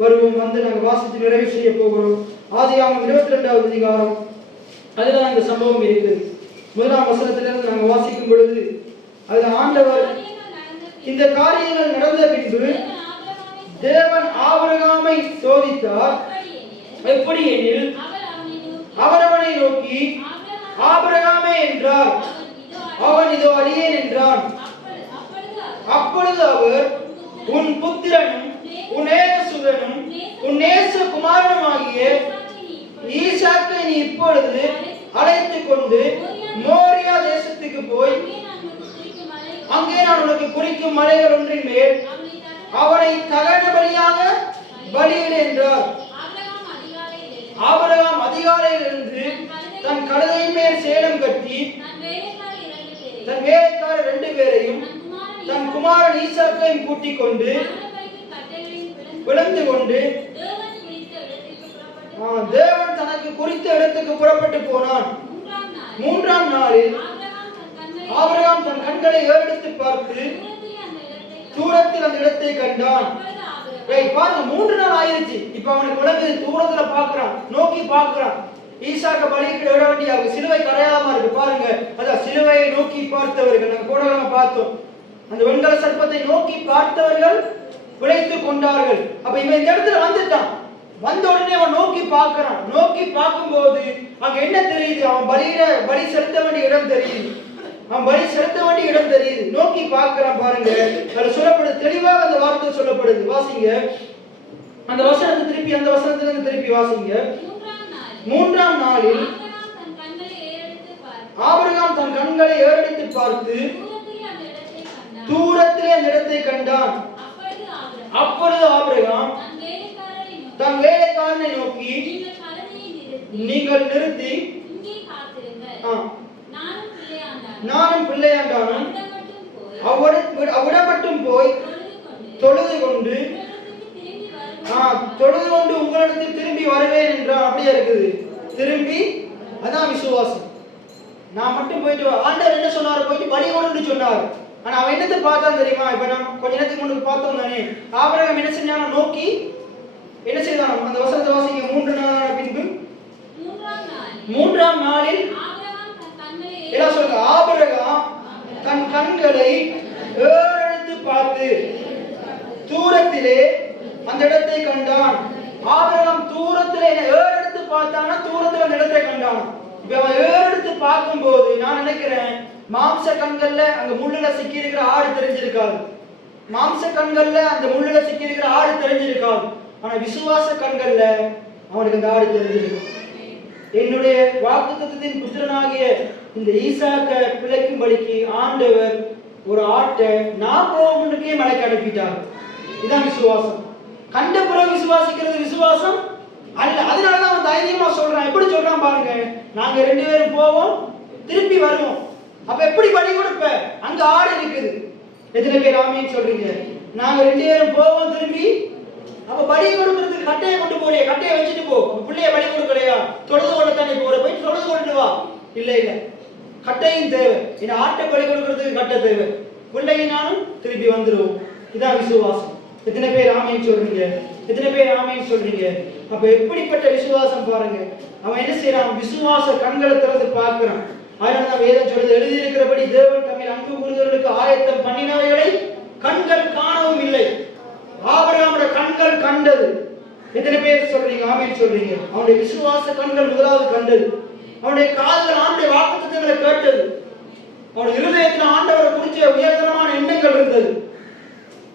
வருவோம். நாங்க வாசித்து நிறைவு செய்ய போகிறோம். ஆதியாகமம் 22வது அதிகாரம், அதுல அந்த சம்பவம் இருக்கு. 1ஆம் வசனத்திலிருந்து நாங்க வாசிக்கும் பொழுது, அதுல ஆண்டவர் இந்த காரியங்கள் நடந்த பின்பு தேவன் ஆபிரகாமை சோதித்தார். எப்படி எனில், அவர் அவனை நோக்கி ஆபிரகாமே என்றார். அவன் இதோ அடியேன் என்றான். அப்பொழுது அவர், உன் புத்திரனும் உன் ஏகசுதனும் உன் நேசகுமாரனுமாகிய ஈசாக்கை நீ இப்பொழுது அழைத்துக் கொண்டு மோரியா தேசத்துக்கு போய் அங்கே நான் உனக்கு குறிக்கும் மலைகள் ஒன்றின் மேல் அவனை தகன பலியாக பலியிடு என்றார். ஆபிரகாம் அதிகாலையில் இருந்து தன் கழுதையின் மேல் சேலம் கட்டி தன் வேலைக்காரர் 2 பேரையும் தன் குமாரன் ஈசாக்கையும் கூட்டிக் கொண்டு விழுந்து கொண்டு தேவன் தனக்கு குறித்த இடத்துக்கு புறப்பட்டு போனான். 3ஆம் நாளில் ஆபிரகாம் தன் கண்களை ஏறெடுத்து பார்த்து தூரத்தில் அந்த இடத்தை கண்டான். பாருங்க, 3 நாள் ஆயிருச்சு. இப்ப அவனுக்கு விளங்குது, தூரத்துல பாக்குறான், நோக்கி பாக்குறான். ஈசாக்க பலிக்கு விட வேண்டிய சிலுவை கரையாம இருக்கு பாருங்க. அதான் சிலுவையை நோக்கி பார்த்தவர்கள், நாங்க போனவங்க பார்த்தோம். அந்த வெண்கல சர்ப்பத்தை நோக்கி பார்த்தவர்கள் பிழைத்துக் கொண்டார்கள். அப்ப இவன் இந்த இடத்துல வந்துட்டான். வந்த உடனே அவன் நோக்கி பார்க்கிறான். நோக்கி பார்க்கும்போது அங்க என்ன தெரியுது? அவன் பலி செலுத்த வேண்டிய இடம் தெரியுது. நோக்கி பார்க்கிறான் பாருங்க. அது சொல்லப்படுது, தெளிவாக அந்த வார்த்தை சொல்லப்படுது. வாசிங்க அந்த வசனத்தை திருப்பி, அந்த வசனத்திலிருந்து திருப்பி வாசிங்க. 3ஆம் நாளில் ஆபிரகாம் தன் கண்களை ஏறெடுத்து பார்த்து தூரத்திலே அந்த இடத்தை கண்டான். அப்பொழுது ஆபிரகாம் தன் வேலைக்காரனை நோக்கி, நீங்கள் நிறுத்தி, நானும் பிள்ளையாண்டானும் அவ்விடம் மட்டும் போய் தொழுது கொண்டு உங்களிடத்தில் திரும்பி வருவேன் என்றான். அப்படியே இருக்குது. திரும்பி, அதான் விசுவாசம். நான் மட்டும் போயிட்டு, ஆண்டவர் என்ன சொன்னாரு? போயிட்டு பலி கொண்டு சொன்னார். ஆனா அவன் என்னத்தை பார்த்தான் தெரியுமா? இப்ப நம்ம கொஞ்ச நேரத்துக்கு முன்னாடி பார்த்தோம் தானே, ஆபிரகாம் என்ன செஞ்சான? நோக்கி என்ன செய்தான்? அந்த வசனத்தை வாசிங்க. 3 நாள் பின்பு 3ஆம் நாளில் என்ன சொல்ற? ஆபிரகாம் தன் கண்களை ஏறெடுத்து பார்த்து தூரத்திலே அந்த இடத்தை கண்டான். ஆபிரகாம் தூரத்திலே ஏறெடுத்து பார்த்தானா? தூரத்துல அந்த இடத்தை கண்டான். இப்ப அவன் ஏறெடுத்து பார்க்கும் போது நான் நினைக்கிறேன், மாம்ச கண்கள்ல அங்க முள்ளுல சிக்கி இருக்கிற ஆடு தெரிஞ்சிருக்காது. ஆனா விசுவாச கண்கள்ல அவனுக்கு அந்த ஆடு தெரிஞ்சிருக்கும். என்னுடைய வாக்குத்தத்தத்தின் புத்திரனாகிய இந்த ஈசாக்க பிழைக்கும்படிக்கு ஆண்டவர் ஒரு ஆட்டை நான் போகமுன்னுக்கே மலைக்கு அனுப்பிட்டார். இதுதான் விசுவாசம். கண்ட பிறகு விசுவாசிக்கிறது விசுவாசம் அல்ல. அதனாலதான் அவன் தைரியமா சொல்றான். எப்படி சொல்றான் பாருங்க, நாங்க 2 பேரும் போவோம், திருப்பி வருவோம். அப்ப எப்படி பலி கொடுப்ப? அங்க ஆடு இருக்குது. எத்தனை பேர் ஆமீன் சொல்றீங்க? நாங்க 2 பேரும் போவோம் திரும்பி. அப்ப பலி கொடுக்கிறதுக்கு கட்டையை கொண்டு போறிய, கட்டையை வச்சுட்டு போ. பிள்ளைய பலி கொடுக்கலையா? தொழுது கொள்ள தானே போற, போய் தொழுது கொண்டு வா. இல்ல இல்ல, கட்டையும் தேவை. இந்த ஆட்டை பலி கொடுக்கிறதுக்கு கட்டை தேவை. பிள்ளையும் நானும் திருப்பி வந்துருவோம். இதான் விசுவாசம். எத்தனை பேர் ஆமீன் சொல்றீங்க? எத்தனை பேர் ஆமீன் சொல்றீங்க? அப்ப எப்படிப்பட்ட விசுவாசம் பாருங்க. அவன் என்ன செய்யறான்? விசுவாச கண்களை திறந்து பார்க்கிறான். அதனால வேதம் சொல்றது, எழுதி இருக்கிறபடி தேவன் தம்மில் அன்பு கூறுகிறவர்களுக்கு ஆயத்தம் பண்ணினவைகளை கண்கள் காணவும் இல்லை. ஆபிரகாமோட கண்கள் கண்டது. எத்தனை பேர் சொல்றீங்க ஆமீன் சொல்றீங்க? அவனுடைய விசுவாச கண்கள் முதலாவது கண்டது. அவனுடைய காதுகள் ஆண்டுடைய வாக்குத்தத்தங்களை கேட்டது. அவனுடைய இருதயத்தில் ஆண்டவரை குறித்த உயர்தரமான எண்ணங்கள் இருந்தது.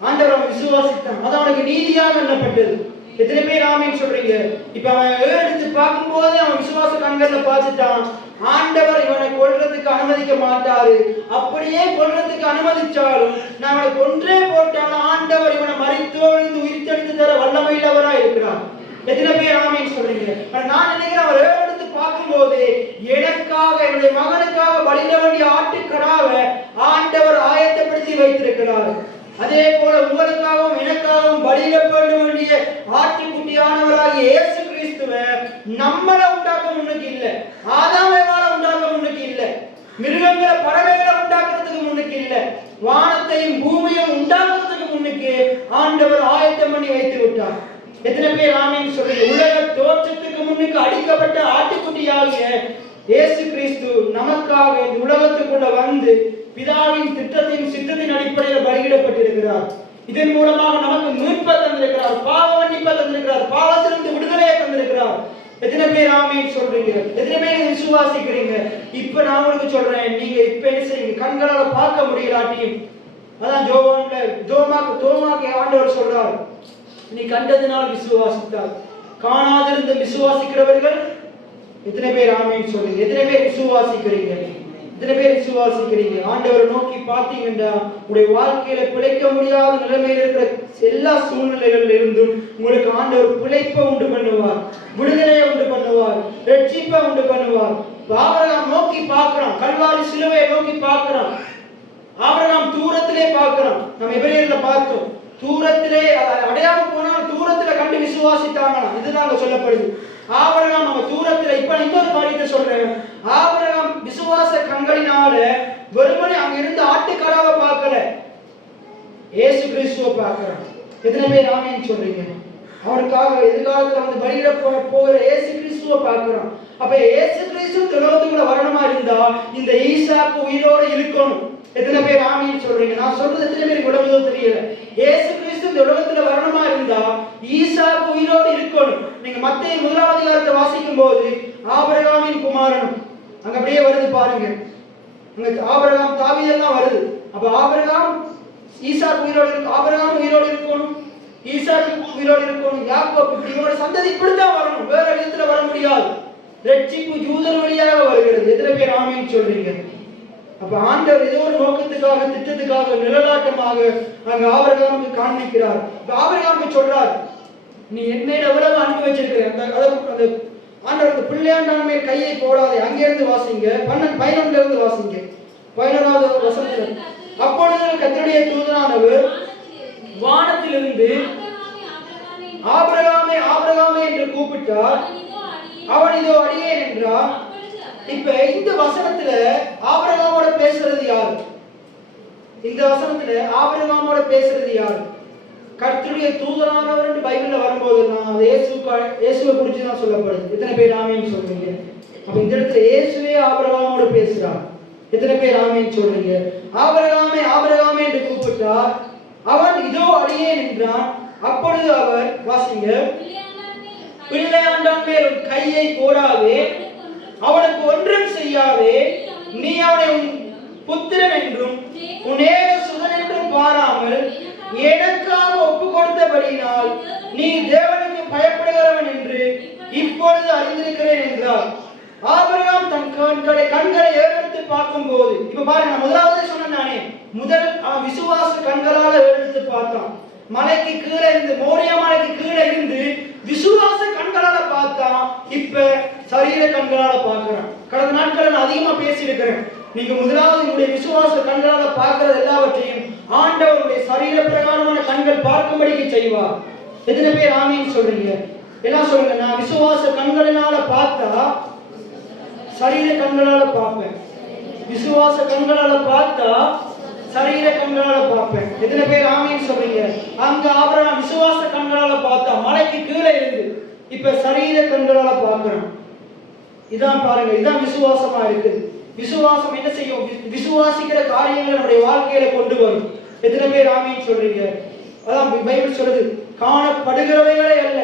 ஆண்டவர் அவன் விசுவாசித்தான், அது அவனுக்கு நீதியாக எண்ணப்பட்டது. எத்தனை பேர் ஆமீன் சொல்றீங்க? இப்ப அவன் எடுத்து பார்க்கும் போது அவன் விசுவாச கண்கள்ல பார்த்துட்டான், ஆண்டவர் இவனை கொல்றதுக்கு அனுமதிக்க மாட்டாரு. அப்படியே கொல்றதுக்கு அனுமதிச்சாலும் நான் அவனை கொன்றே போட்டாலும் ஆண்டவர் இவனை மரித்தோடு உயிர்த்தெழுந்து தர வல்லமையுள்ளவரா இருக்கிறார். எத்தனை பேர் ஆமீன் சொல்றீங்க? நான் நினைக்கிறேன், அவர் எடுத்து பார்க்கும் போது எனக்காக, என்னுடைய மகனுக்காக பலியிட வேண்டிய ஆட்டுக்கடாவை ஆண்டவர் ஆயத்தப்படுத்தி வைத்திருக்கிறார். அதே போல உங்களுக்காகவும் எனக்காகவும் பலியிடப்பட வேண்டிய ஆட்டுக்குட்டியானவராகிய இயேசு கிறிஸ்துவை நம்மள உண்டாக்க முன்னுக்கு இல்ல, ஆதாமேவால உண்டாக்க முன்னுக்கு இல்ல, மிருகங்களை பறவைகளை உண்டாக்குறதுக்கு முன்னுக்கு இல்ல, வானத்தையும் பூமியையும் உண்டாக்குறதுக்கு முன்னுக்கு ஆண்டவர் ஆயத்தம் பண்ணி வைத்து விட்டார். எத்தனை பேர் ஆமீன் சொல்றீங்க? உலக தோற்றத்துக்கு முன்னுக்கு அடிக்கப்பட்ட ஆட்டுக்குட்டியாகிய இயேசு கிறிஸ்து நமக்காக இந்த உலகத்துக்குள்ள வந்து பிதாவின் திட்டத்தின் சித்தத்தின் அடிப்படையில் பலியிடப்பட்டிருக்கிறார். இதன் மூலமாக நமக்கு மீட்பை தந்திருக்கிறார், பாவ மன்னிப்பை தந்திருக்கிறார், பாவத்திலிருந்து விடுதலையை தந்திருக்கிறார். எத்தனை பேர் ஆமீன் சொல்றீங்க? எத்தனை பேர் விசுவாசிக்கிறீங்க? இப்ப நான் உங்களுக்கு சொல்றேன், நீங்க இப்ப என்ன செய்யுங்க? கண்களால பார்க்க முடியலாட்டியும், அதான் தோமாக்கு ஆண்டவர் சொல்றார், நீ கண்டதினால் விசுவாசித்தார், காணாதிருந்த விசுவாசிக்கிறவர்கள். எத்தனை பேர் ஆமீன் சொல்றீங்க? எத்தனை பேர் விசுவாசிக்கிறீங்க? எத்தனை பேர் விசுவாசிக்கிறீங்க? ஆண்டவரை நோக்கி பார்த்தீங்கன்னா உங்களுடைய வாழ்க்கையில பிழைக்க முடியாத நிலைமையில் இருக்கிற எல்லா சூழ்நிலைகளில் இருந்தும் உங்களுக்கு ஆண்டவர் பிழைப்பை உண்டு பண்ணுவார், விடுதலையை உண்டு பண்ணுவார், ரட்சிப்பை உண்டு பண்ணுவார். ஆபிரகாம் நோக்கி பார்க்கிறான், கல்வாரி சிலுவையை நோக்கி பார்க்கிறான். ஆபிரகாம் தூரத்திலே பார்க்கிறான். நம்ம எபிரேயர்ல பார்த்தோம், தூரத்திலே அடையாளம் போனால் தூரத்துல கண்டு விசுவாசித்தாங்களாம். இதுதான் சொல்லப்படுது. ஆபிரகாம் நம்ம தூரத்துல, இப்ப இன்னொரு காரியத்தை சொல்றேன், ஆபிரகாம் விசுவாச கண்களினால வெறுமனே அங்க இருந்து ஆட்டுக்கடாவை பார்க்கல, இயேசு கிறிஸ்துவை பார்க்கிறான். எத்தனை பேர் ஆமீன் சொல்றீங்க? அவனுக்காக எதிர்காலத்துல வந்து பலியிட போகிற இயேசு கிறிஸ்துவை பார்க்கிறான். அப்ப இயேசு கிறிஸ்து உலகத்துக்குள்ள வரணுமா இருந்தா இந்த ஈசாக்கு உயிரோடு இருக்கணும். எத்தனை பேர் ஆமீன் சொல்றீங்க? நான் சொல்றது எத்தனை பேருக்கு உலகத்தோ தெரியல. இயேசு கிறிஸ்து இந்த உலகத்துல வரணுமா இருந்தா ஈசாக்கு உயிரோடு இருக்கணும். நீங்க மத்தேயு 1ஆம் அதிகாரத்தை வாசிக்கும் போது ஆபிரகாமின் குமாரனும் அங்க அப்படியே வருது பாருங்க. அங்க ஆபிரகாம் தாவீதெல்லாம் வருது. அப்ப ஆபிரகாம் ஈசாக்கு உயிரோடு இருக்கு, ஆபிரகாம் உயிரோடு இருக்கணும், ஈசாக்கு உயிரோடு இருக்கணும், யாக்கோபு, இவங்களோட சந்ததி இப்படித்தான் வரணும், வேற விதத்துல வர முடியாது. ரட்சிப்பு யூதர் வழியாக வருகிறது. எத்தனை பேர் ஆமீன் சொல்றீங்க? அப்ப ஆண்டவர் ஏதோ ஒரு நோக்கத்துக்காக, திட்டத்துக்காக, நிழலாட்டமாக அங்க ஆபிரகாமுக்கு காண்பிக்கிறார். இப்ப ஆபிரகாமுக்கு சொல்றார், நீ என் மேல் எவ்வளவு அன்பு வச்சிருக்கிற, அந்த ஆண்டவர் அந்த பிள்ளையாண்டான் மேல் கையை போடாதே. அங்கிருந்து வாசிங்க, 11 இருந்து வாசிங்க, 11வது வசனத்துல. அப்பொழுது கர்த்தருடைய தூதனானவர் வானத்திலிருந்து ஆபிரகாமே ஆபிரகாமே என்று கூப்பிட்டார். அவன் இதோ அடியேன் என்றார். இப்ப இந்த வசனத்துல ஆபிரகாமோட பேசுறது யாரு? இந்த வசனத்துல ஆபிரகாமோட பேசுறது யாரு? கர்த்தருடைய தூதனானவர் என்று பைபிள்ல வரும்போது நான் இயேசுவை குறித்து தான் சொல்லப்படுது. எத்தனை பேர் ஆமீன் சொல்றீங்க? அப்ப இந்த இடத்துல இயேசுவே ஆபிரகாமோட பேசுறார். எத்தனை பேர் ஆமீன் சொல்றீங்க? ஆபிரகாமே ஆபிரகாமே என்று கூப்பிட்டார். அவன் இதோ அடியேன் என்றான். அப்பொழுது அவர் வாசிங்க, பிள்ளையாண்டான் மேல் கையை போடாதே, அவனுக்கு ஒன்றும் செய்யாதே, நீ அவனை உன் புத்திரன் என்றும் உன் ஏக சுதன் என்றும் பாராமல் எனக்காக ஒப்பு கொடுத்தபடியினால் நீ தேவனுக்கு பயப்படுகிறவன் என்று இப்பொழுது அறிந்திருக்கிறேன் என்றார். ஆபிரகாம் தன் கண்களை ஏறெடுத்து பார்க்கும் போது, இப்ப பாருங்க, முதலாவது சொன்னேன் நானே, முதல் அவன் விசுவாச கண்களால ஏறெடுத்து பார்த்தான். மலைக்கு கீழே இருந்து, மோரியா மலைக்கு கீழே இருந்து விசுவாச கண்களால பார்த்தான். இப்ப சரீர கண்களால பார்க்கிறான். கடந்த நாட்கள் நான் அதிகமா பேசி இருக்கிறேன். நீங்க முதலாவது உங்களுடைய விசுவாச கண்களால பார்க்கிறது எல்லாவற்றையும் ஆண்டவருடைய சரீர பிரகாரமான கண்கள் பார்க்கும்படிக்கு செய்வார். எத்தனை பேர் ஆமீன் சொல்றீங்க? எல்லாம் சொல்லுங்க. நான் விசுவாச கண்களினால பார்த்தா சரீர கண்களால பார்ப்பேன். விசுவாச கண்களால பார்த்தா சரீர கண்களால பார்ப்பேன். எத்தனை பேர் ஆமீன் சொல்றீங்க? அங்க ஆபிரகாம் விசுவாச கண்களால பார்த்தா மலைக்கு கீழே இருந்து இப்ப சரீர கண்களால பார்க்கிறோம். இதான் பாருங்க, இதான் விசுவாசமா இருக்குது. விசுவாசம் என்ன செய்யும்? விசுவாசிக்கிற காரியங்களை நம்முடைய வாழ்க்கையில கொண்டு வரும். எத்தனை பேர் ஆமீன் சொல்றீங்க? அதான் பைபிள் சொல்றது, காணப்படுகிறவைகளே அல்ல.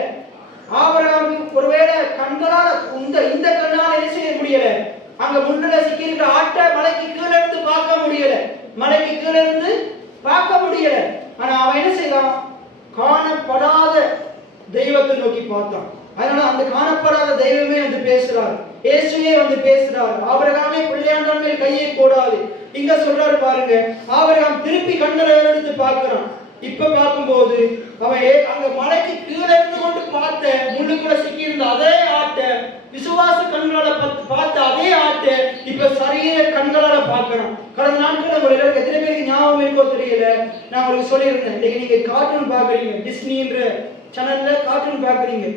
ஆபிரகாமுக்கு ஒருவேளை கண்களால இந்த கண்ணால என்ன செய்ய முடியல, அங்க முன்னில சிக்கிற ஆட்டை மலைக்கு கீழே இருந்து பார்க்க முடியல, மலைக்கு கீழே இருந்து பார்க்க முடியல. ஆனா அவன் என்ன செய்தான்? காணப்படாத தெய்வத்தை நோக்கி பார்த்தான். அதனால அந்த காணப்படாத தெய்வமே வந்து பேசுறார், இயேசுவே வந்து பேசுறார். ஆபிரகாமே பிள்ளையாண்டான் மேல் கையை போடாது. இங்க சொல்றாரு பாருங்க, ஆபிரகாம் திருப்பி கண்களை எடுத்து பார்க்கிறான். இப்ப பார்க்கும்போது அவன் அங்க மலைக்கு கீழே இருந்து கொண்டு பார்த்த முள்ளுக்குள்ள சிக்கி இருந்த அதே ஆட்டை, விசுவாச கண்களால பார்த்த அதே ஆட்டை இப்ப சரீர கண்களால பார்க்கணும். கடந்த நாட்கள் உங்க எல்லாருக்கும் எத்தனை பேருக்கு ஞாபகம் இருக்கோ தெரியல, நான் உங்களுக்கு சொல்லியிருந்தேன். இன்னைக்கு நீங்க கார்ட்டூன் பாக்குறீங்க, டிஸ்னின்ற சேனல்ல கார்ட்டூன் பாக்குறீங்க.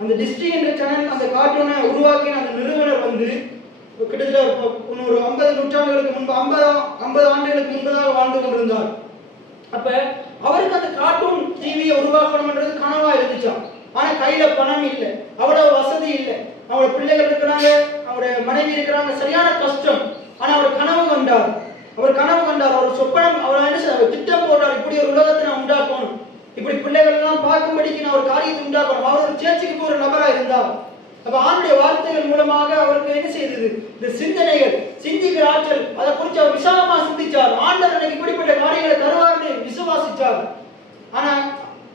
அந்த டிஸ்னி என்ற சேனல், அந்த கார்ட்டூனை உருவாக்கின அந்த நிறுவனர் வந்து கிட்டத்தட்ட ஒரு 50 நூற்றாண்டுகளுக்கு முன்பு 50 ஆண்டுகளுக்கு முன்பதாக வாழ்ந்து கொண்டிருந்தார். அப்ப அவருக்கு அந்த கார்ட்டூன் டிவியை உருவாக்கணும்ன்றது கனவா இருந்துச்சாம். ஆனா கையில பணம் இல்லை, அவ்வளவு வசதி இல்லை. அவரோட பிள்ளைகள் இருக்கிறாங்க, அவருடைய மனைவி இருக்கிறாங்க, சரியான கஷ்டம். ஆனா அவர் கனவு கண்டார், அவர் சொப்பனம், அவர் என்ன திட்டம் போடுறார், இப்படி ஒரு உலகத்தை நான் உண்டாக்கணும், இப்படி பிள்ளைகள் எல்லாம் பார்க்கும்படிக்கு நான் ஒரு காரியத்தை உண்டாக்கணும். அவர் ஒரு சேர்ச்சுக்கு போற நபரா இருந்தார். அப்ப ஆண்டுடைய வார்த்தைகள் மூலமாக அவருக்கு என்ன செய்தது? இந்த சிந்தனைகள், சிந்திக்கிற ஆற்றல், அதை குறித்து அவர் விசாலமா சிந்திச்சார். ஆண்டவர் எனக்கு இப்படிப்பட்ட காரியங்களை தருவார்னு விசுவாசிச்சார். ஆனா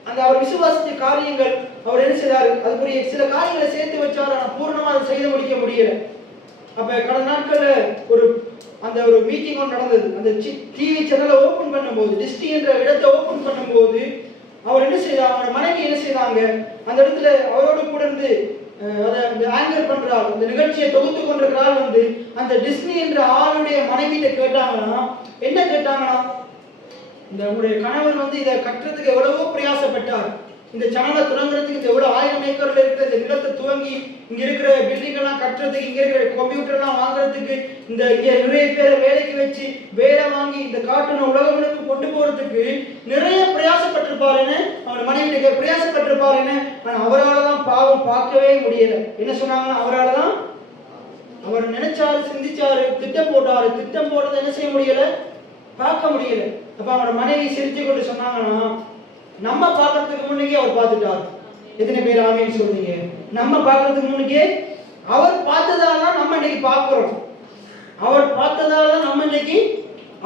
அந்த அவர் விசுவாசித்த காரியங்கள் அவர் என்ன செய்தார்? அதுக்குரிய சில காரியங்களை சேர்த்து வச்சார். ஆனா பூர்ணமா அதை செய்து முடிக்க முடியல. அப்ப கடந்த நாட்கள்ல ஒரு மீட்டிங் ஒன்று நடந்தது. அந்த டிவி சேனலை ஓபன் பண்ணும்போது, டிஸ்னி என்ற இடத்தை ஓபன் பண்ணும்போது அவர் என்ன செய்தார்? அவரோட மனைவி என்ன செய்தாங்க? அந்த இடத்துல அவரோடு கூட இருந்து அதை ஆங்கர் பண்றாள், அந்த நிகழ்ச்சியை தொகுத்து கொண்டிருக்கிறாள் வந்து அந்த டிஸ்னி என்ற ஆளுடைய மனைவியிட்ட கேட்டாங்கன்னா, என்ன கேட்டாங்கன்னா, இந்த உங்களுடைய கணவன் வந்து இதை கட்டுறதுக்கு எவ்வளவோ பிரயாசப்பட்டார், இந்த சேனலை துவங்குறதுக்கு இந்த எவ்வளவு 1000 ஏக்கர்ல இருக்கிற இந்த நிலத்தை துவங்கி இங்க இருக்கிற பில்டிங் எல்லாம் கட்டுறதுக்கு, இங்க இருக்கிற கம்ப்யூட்டர் எல்லாம் வாங்குறதுக்கு, இங்க நிறைய பேரை வேலைக்கு வச்சு வேலை வாங்கி இந்த கார்ட்டூனை உலகங்களுக்கு கொண்டு போறதுக்கு நிறைய பிரயாசப்பட்டிருப்பாருன்னு அவனோட மனைவிட்டு பிரயாசப்பட்டிருப்பாருன்னு. ஆனா அவரால் தான் பாவம் பார்க்கவே முடியல. என்ன சொன்னாங்கன்னா, அவரால் தான், அவர் நினைச்சாரு, சிந்திச்சாரு, திட்டம் போட்டாரு, திட்டம் போடுறது என்ன செய்ய முடியல, பார்க்க முடியல. அப்ப அவனோட மனைவி சிரிச்சு கொண்டு சொன்னாங்கன்னா, நம்ம பார்க்கறதுக்கு முன்னே அவர் பார்த்துட்டார். எத்தனை பேர் ஆமீன் சொல்றீங்க? நம்ம பார்க்கறதுக்கு முன்னே அவர் பார்த்ததால தான் நம்ம இன்னைக்கு பார்க்கிறோம். அவர் பார்த்ததால தான் நம்ம இன்னைக்கு,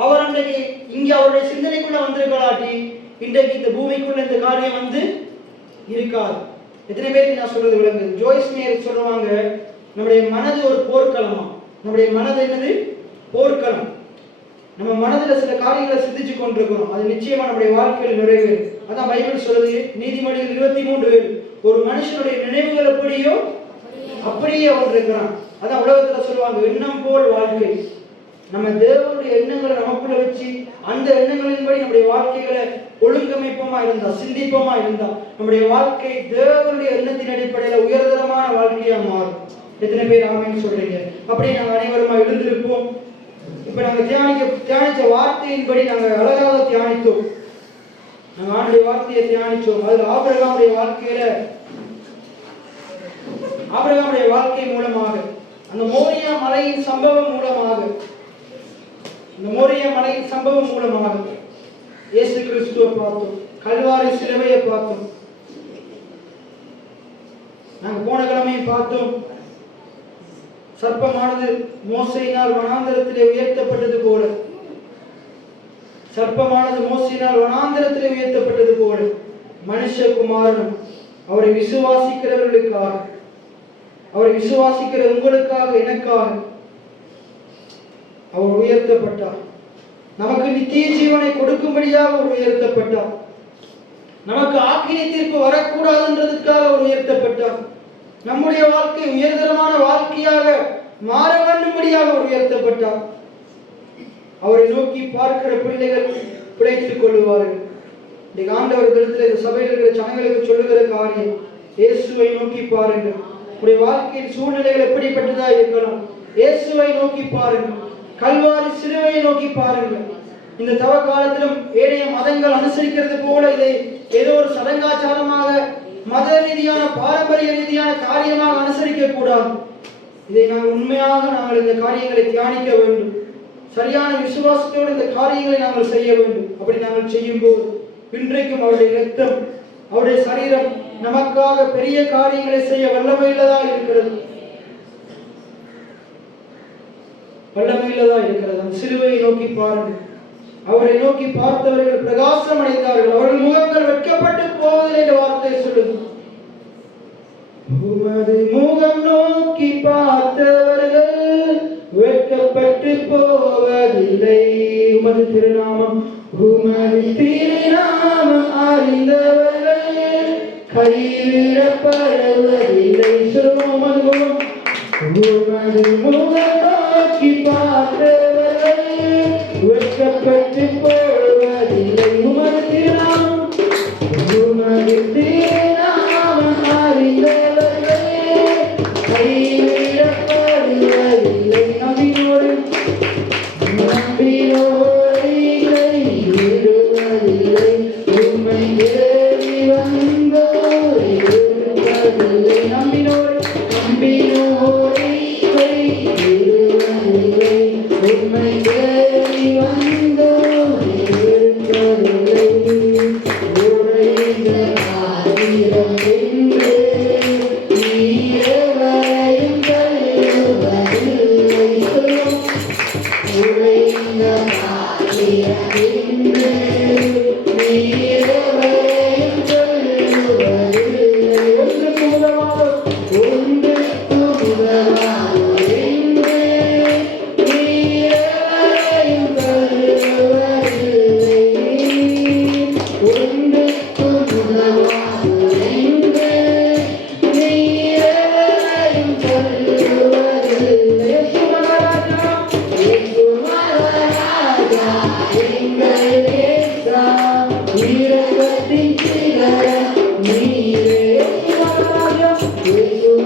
அவர் அன்றைக்கு இங்க அவருடைய சிந்தனைக்குள்ள வந்திருக்கலாட்டி இன்றைக்கு இந்த பூமிக்குள்ள இந்த காரியம் வந்து இருக்காது. எத்தனை பேருக்கு நான் சொல்றது விளங்குது? ஜோய்ஸ் மேயர் சொல்லுவாங்க, நம்முடைய மனது ஒரு போர்க்களமா. நம்முடைய மனது என்னது? போர்க்களம். நம்ம மனதில் சில காரியங்களை சிந்திச்சு கொண்டிருக்கிறோம், அது நிச்சயமா நம்முடைய வாழ்க்கையில் நிறைவேறும். அதான் பைபிள் சொல்லுது, நீதிமொழிகள் 23, ஒரு மனுஷனுடைய நினைவுகள் எப்படியோ அப்படியே அவன் இருக்கிறான். அதான் உலகத்துல சொல்லுவாங்க, எண்ணம் போல் வாழ்க்கை. நம்ம தேவனுடைய எண்ணங்களை நமக்குள்ள வச்சு அந்த எண்ணங்களின்படி நம்முடைய வாழ்க்கைகளை ஒழுங்கமைப்போமா இருந்தா, சிந்திப்போமா இருந்தா, நம்முடைய வாழ்க்கை தேவனுடைய எண்ணத்தின் அடிப்படையில உயர்தரமான வாழ்க்கையா மாறும். எத்தனை பேர் ஆமீன் சொல்றீங்க? அப்படியே நாங்கள் அனைவருமா எழுந்திருப்போம். இப்ப நாங்க தியானிச்ச வார்த்தையின்படி நாங்க அழகாக தியானித்தோம். நாங்க ஆண்டுடைய வார்த்தையை தியானிச்சோம். அதுல ஆபிரகாமுடைய வாழ்க்கை மூலமாக, அந்த மோரியா மலையின் சம்பவம் மூலமாக இயேசு கிறிஸ்துவை பார்த்தோம், கல்வாரி சிலுவையை பார்த்தோம். நாங்க போன கிழமையை பார்த்தோம், சர்ப்பமானது மோசையினால் வனாந்தரத்திலே உயர்த்தப்பட்டது போல, மனுஷகுமாரனும் அவரை விசுவாசிக்கிறவர்களுக்காக, அவரை விசுவாசிக்கிற உங்களுக்காக, எனக்காக அவர் உயர்த்தப்பட்டார். நமக்கு நித்திய ஜீவனை கொடுக்கும்படியாக அவர் உயர்த்தப்பட்டார். நமக்கு ஆக்கினை தீர்ப்பு வரக்கூடாதுன்றதுக்காக அவர் உயர்த்தப்பட்டார். நம்முடைய வாழ்க்கை உயர்தரமான வாழ்க்கையாக மாற வேண்டும்படியாக அவர் உயர்த்தப்பட்டார். அவரை நோக்கி பார்க்கிற பிள்ளைகள் பிழைத்துக் கொள்ளுவார்கள். இன்றைக்கு ஆண்டவர் இடத்துல இந்த சபையில் இருக்கிற ஜனங்களுக்கு சொல்லுகிற காரியம், இயேசுவை நோக்கி பாருங்கள். உடைய வாழ்க்கையின் சூழ்நிலைகள் எப்படிப்பட்டதா இருக்கலாம், இயேசுவை நோக்கி பாருங்கள். கல்வாரி சிலுவையை நோக்கி பாருங்கள். இந்த தவ காலத்திலும் ஏனைய மதங்கள் அனுசரிக்கிறது போல இதை ஏதோ ஒரு சடங்காச்சாரமாக, மத ரீதியான பாரம்பரிய ரீதியான காரியமாக அனுசரிக்க கூடாது. இதை நாங்கள் உண்மையாக இந்த காரியங்களை தியானிக்க வேண்டும். சரியான விசுவாசத்தோடு இந்த காரியங்களை நாங்கள் செய்ய வேண்டும். அப்படி நாங்கள் செய்யும் போது இன்றைக்கும் அவருடைய இரத்தம், அவருடைய சரீரம் நமக்காக பெரிய காரியங்களை செய்ய வல்லமையுள்ளதா இருக்கிறது, வல்லமையுள்ளதா இருக்கிறது. அந்த சிலுவையை நோக்கி பாருங்கள். அவரை நோக்கி பார்த்தவர்கள் பிரகாசம் அடைந்தார்கள், அவர்கள் முகங்கள் வெட்கப்பட்டு போவதில்லை என்ற வார்த்தை சொல்லுது. உமது முகம் நோக்கி பார்த்தவர்கள் வெட்கப்பட்டு போவதில்லை. உமது திருநாமம், உமது திருநாமம் அறிந்தவர்கள் கைவிடப்படுவதில்லை. உமது முகம், உமது முகம் நோக்கி பார்த்தவர்கள் வெட்கப்பட்டு போவதில்லை. உமது திருநாமம், உமது திருநாமம் அறிந்தவர்கள் கைவிடப்படுவதில்லை. நம்பினோடு கைவிடுவதில்லை. உம்மை தேடி வந்தோரை வெறுப்பதில்லை. நம்பினோடு கைவிடுவதில்லை. உம்மை தேடி வந்தோரை வெறுப்பதில்லை. உரைந்த ஆயிரம் என்று நீரவரையும் தள்ளுவதில்லை. உரைந்த ஆயிரம் என்று நீரவரையும் தள்ளுவதில்லை. ஒன்றுக்கு உதவாதோ ஒன்றுக்கு உதவாதோ என்று நீரவரையும் தள்ளுவதில்லை. ஒன்றுக்கு உதவாதோ என்று நீரவரையும் தள்ளுவதில்லை. மகாராஜா எங்கள் நேசா இரக்கத்தின் சிகரம் நீரே.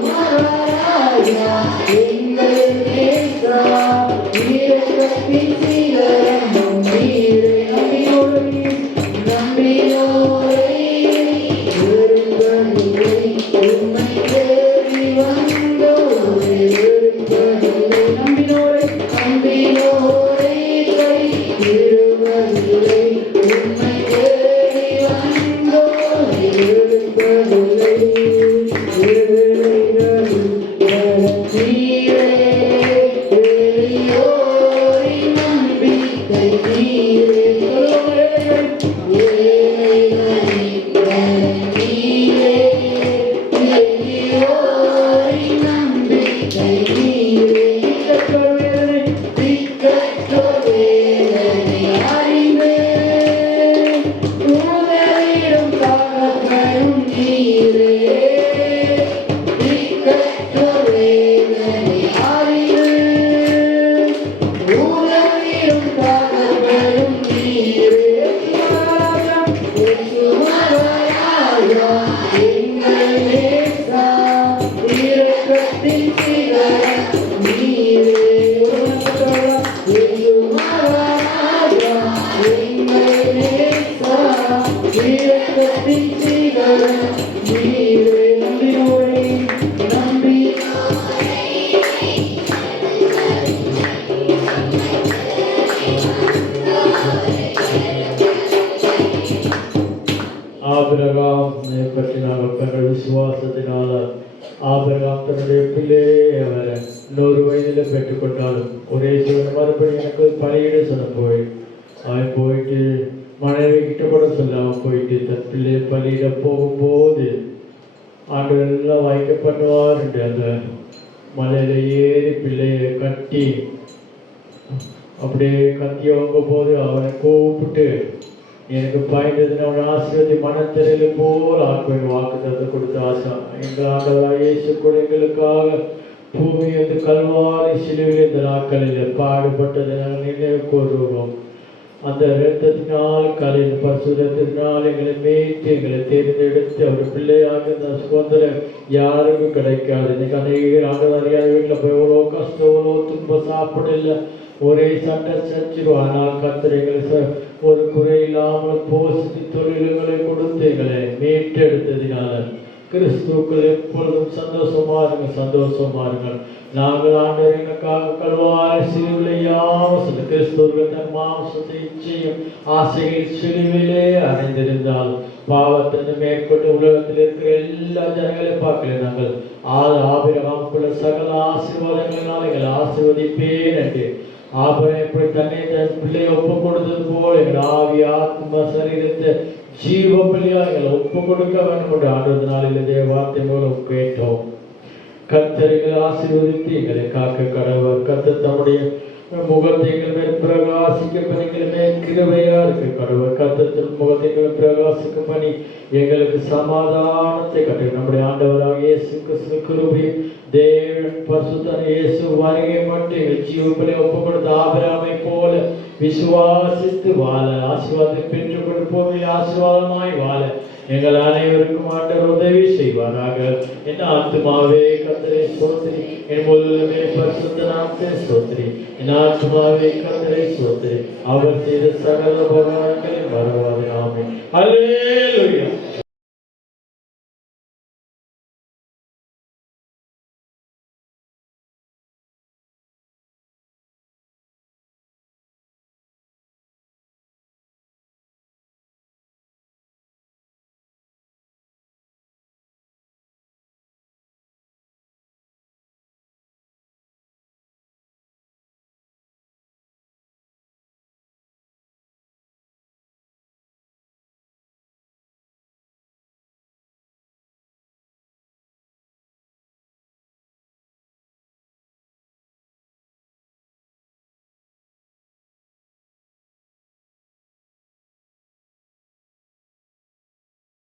மகாராஜா எங்கள் நேசா இரக்கத்தின் சிகரம் நீரே. நம்பினோரை வெறுப்பதில்லை. உம்மை தேடி வந்தோரை வெறுப்பதில்லை. நம்பினோரை கைவிடுவதில்லை. உம்மை தேடி வந்தோரை வெறுப்பதில்லை. நீரே எளியோரின் நம்பிக்கை நீரே. எளியோரின் நம்பிக்கை நீரே. திக்கற்றோர் வேதனை அறிந்து உதவிடும் தகப்பனும் நீரே. திக்கற்றோர் வேதனை அறிந்து உதவிடும் தகப்பனும் நீரே. மகாராஜா எங்கள் நேசா இரக்கத்தின் சிகரம் நீரே. மகாராஜா எங்கள் நேசா இரக்கத்தின் சிகரம் நீரே. நம்பினோரை ஆபிரகாம் பற்றி நாங்கள் தங்கள் விசுவாசத்தினால ஆபிரகாம் தன்னுடைய பிள்ளையை அவர் 100 வயதில் பெற்றுக்கொண்டாலும் ஒரே சிவன் மறுபடி எனக்கு பலியிட சொல்ல அவன் போயிட்டு மனைவி கிட்ட கூட சொல்லாமல் போயிட்டு தன் பிள்ளையை பலியிட போகும்போது ஆண்டவர் எல்லாம் வைக்க பண்ணுவார் என்று அந்த மலையில ஏறி பிள்ளையை கட்டி அப்படியே கத்தி வாங்க போது அவனை கூப்பிட்டு எனக்கு பயந்ததுன்னு அவன் ஆசீர்வதி மனத்திரையில் போல் ஆட்கள் வாக்கு தந்து கொடுத்த ஆசை. எங்கள் ஆண்டவராக இயேசு கூட எங்களுக்காக பூமி வந்து கல்வாரி சிலுவையில் இந்த நாட்களில் பாடுபட்டதை நாங்கள் நினைவு கூறுவோம். அந்த இரத்தத்தினால் கலையின் பரிசுத்தத்தினால் எங்களை மீட்டு எங்களை தேர்ந்தெடுத்து அவர் பிள்ளையாக இந்த சுதந்திரம் யாருக்கும் கிடைக்காது. இன்னைக்கு அநேக ஆண்டு அறியாத வீட்டில் போய் எவ்வளோ கஷ்டம் எவ்வளோ துன்பம் சாப்பிடல ஒரே சண்டை செஞ்சிடும். ஆனால் கர்த்தர் எங்களை ஒரு குறை இல்லாமல் போஷித்து தொழில்களை கொடுத்து எங்களை மீட்டெடுத்ததினால கிறிஸ்துக்கள் எப்பொழுதும் சந்தோஷமா இருங்கள். நாங்கள் ஆண்டவர்களுக்காக கல்வாரி சிலுவிலே யாவசம் கிறிஸ்துவர்கள் தன் மாம்சத்தை இச்சையும் ஆசைகள் சிலுவிலே அடைந்திருந்தால் பாவத்திலிருந்து மேற்கொண்டு உலகத்தில் இருக்கிற எல்லா ஜனங்களையும் பார்க்கல நாங்கள் ஆபிரகாமுக்குள்ள சகல ஆசீர்வாதங்களினால் எங்களை ஆசீர்வதிப்பேன் என்று ஆபரம் எப்படி தன்னை தன் பிள்ளையை ஒப்பு கொடுத்தது போல் எங்கள் ஆவி ஆத்மா சரீரத்தை ஜீவ பிள்ளையா எங்களை ஒப்பு கொடுக்க வேண்டும் என்று ஆண்டு நாளிலே வார்த்தை மூலம் கேட்டோம். கர்த்தர்களை ஆசீர்வதித்து எங்களை காக்க கடவுள். கர்த்தர் தம்முடைய முகத்தை எங்கள் மேல் பிரகாசிக்க பண்ணி எங்கள் மேல் கிருபையா இருக்க கடவுள். கர்த்தர் முகத்தை எங்களை பிரகாசிக்க பண்ணி எங்களுக்கு சமாதானத்தை கட்டு. நம்முடைய ஆண்டவராக இயேசு கிறிஸ்து கிருபை தேவன் பரிசுத்தன் இயேசு வருகை மட்டும் எங்கள் ஜீவங்களை ஒப்பு கொடுத்த ஆபிரகாமை போல விசுவாசித்து வாழ ஆசீர்வாதத்தை பெற்றுக் கொடுப்போம். ஆசீர்வாதமாய் வாழ எங்கள் அனைவருக்கும் ஆண்டவர் உதவி செய்வாராக. என் ஆத்துமாவே கர்த்தரை ஸ்தோத்திரி, என் முழுமே பரிசுத்த நாமத்தை ஸ்தோத்திரி. என் ஆத்துமாவே கர்த்தரை ஸ்தோத்திரி, அவர் செய்த சகல உபகாரங்களை மறவாதே. ஆமென். அல்லேலூயா.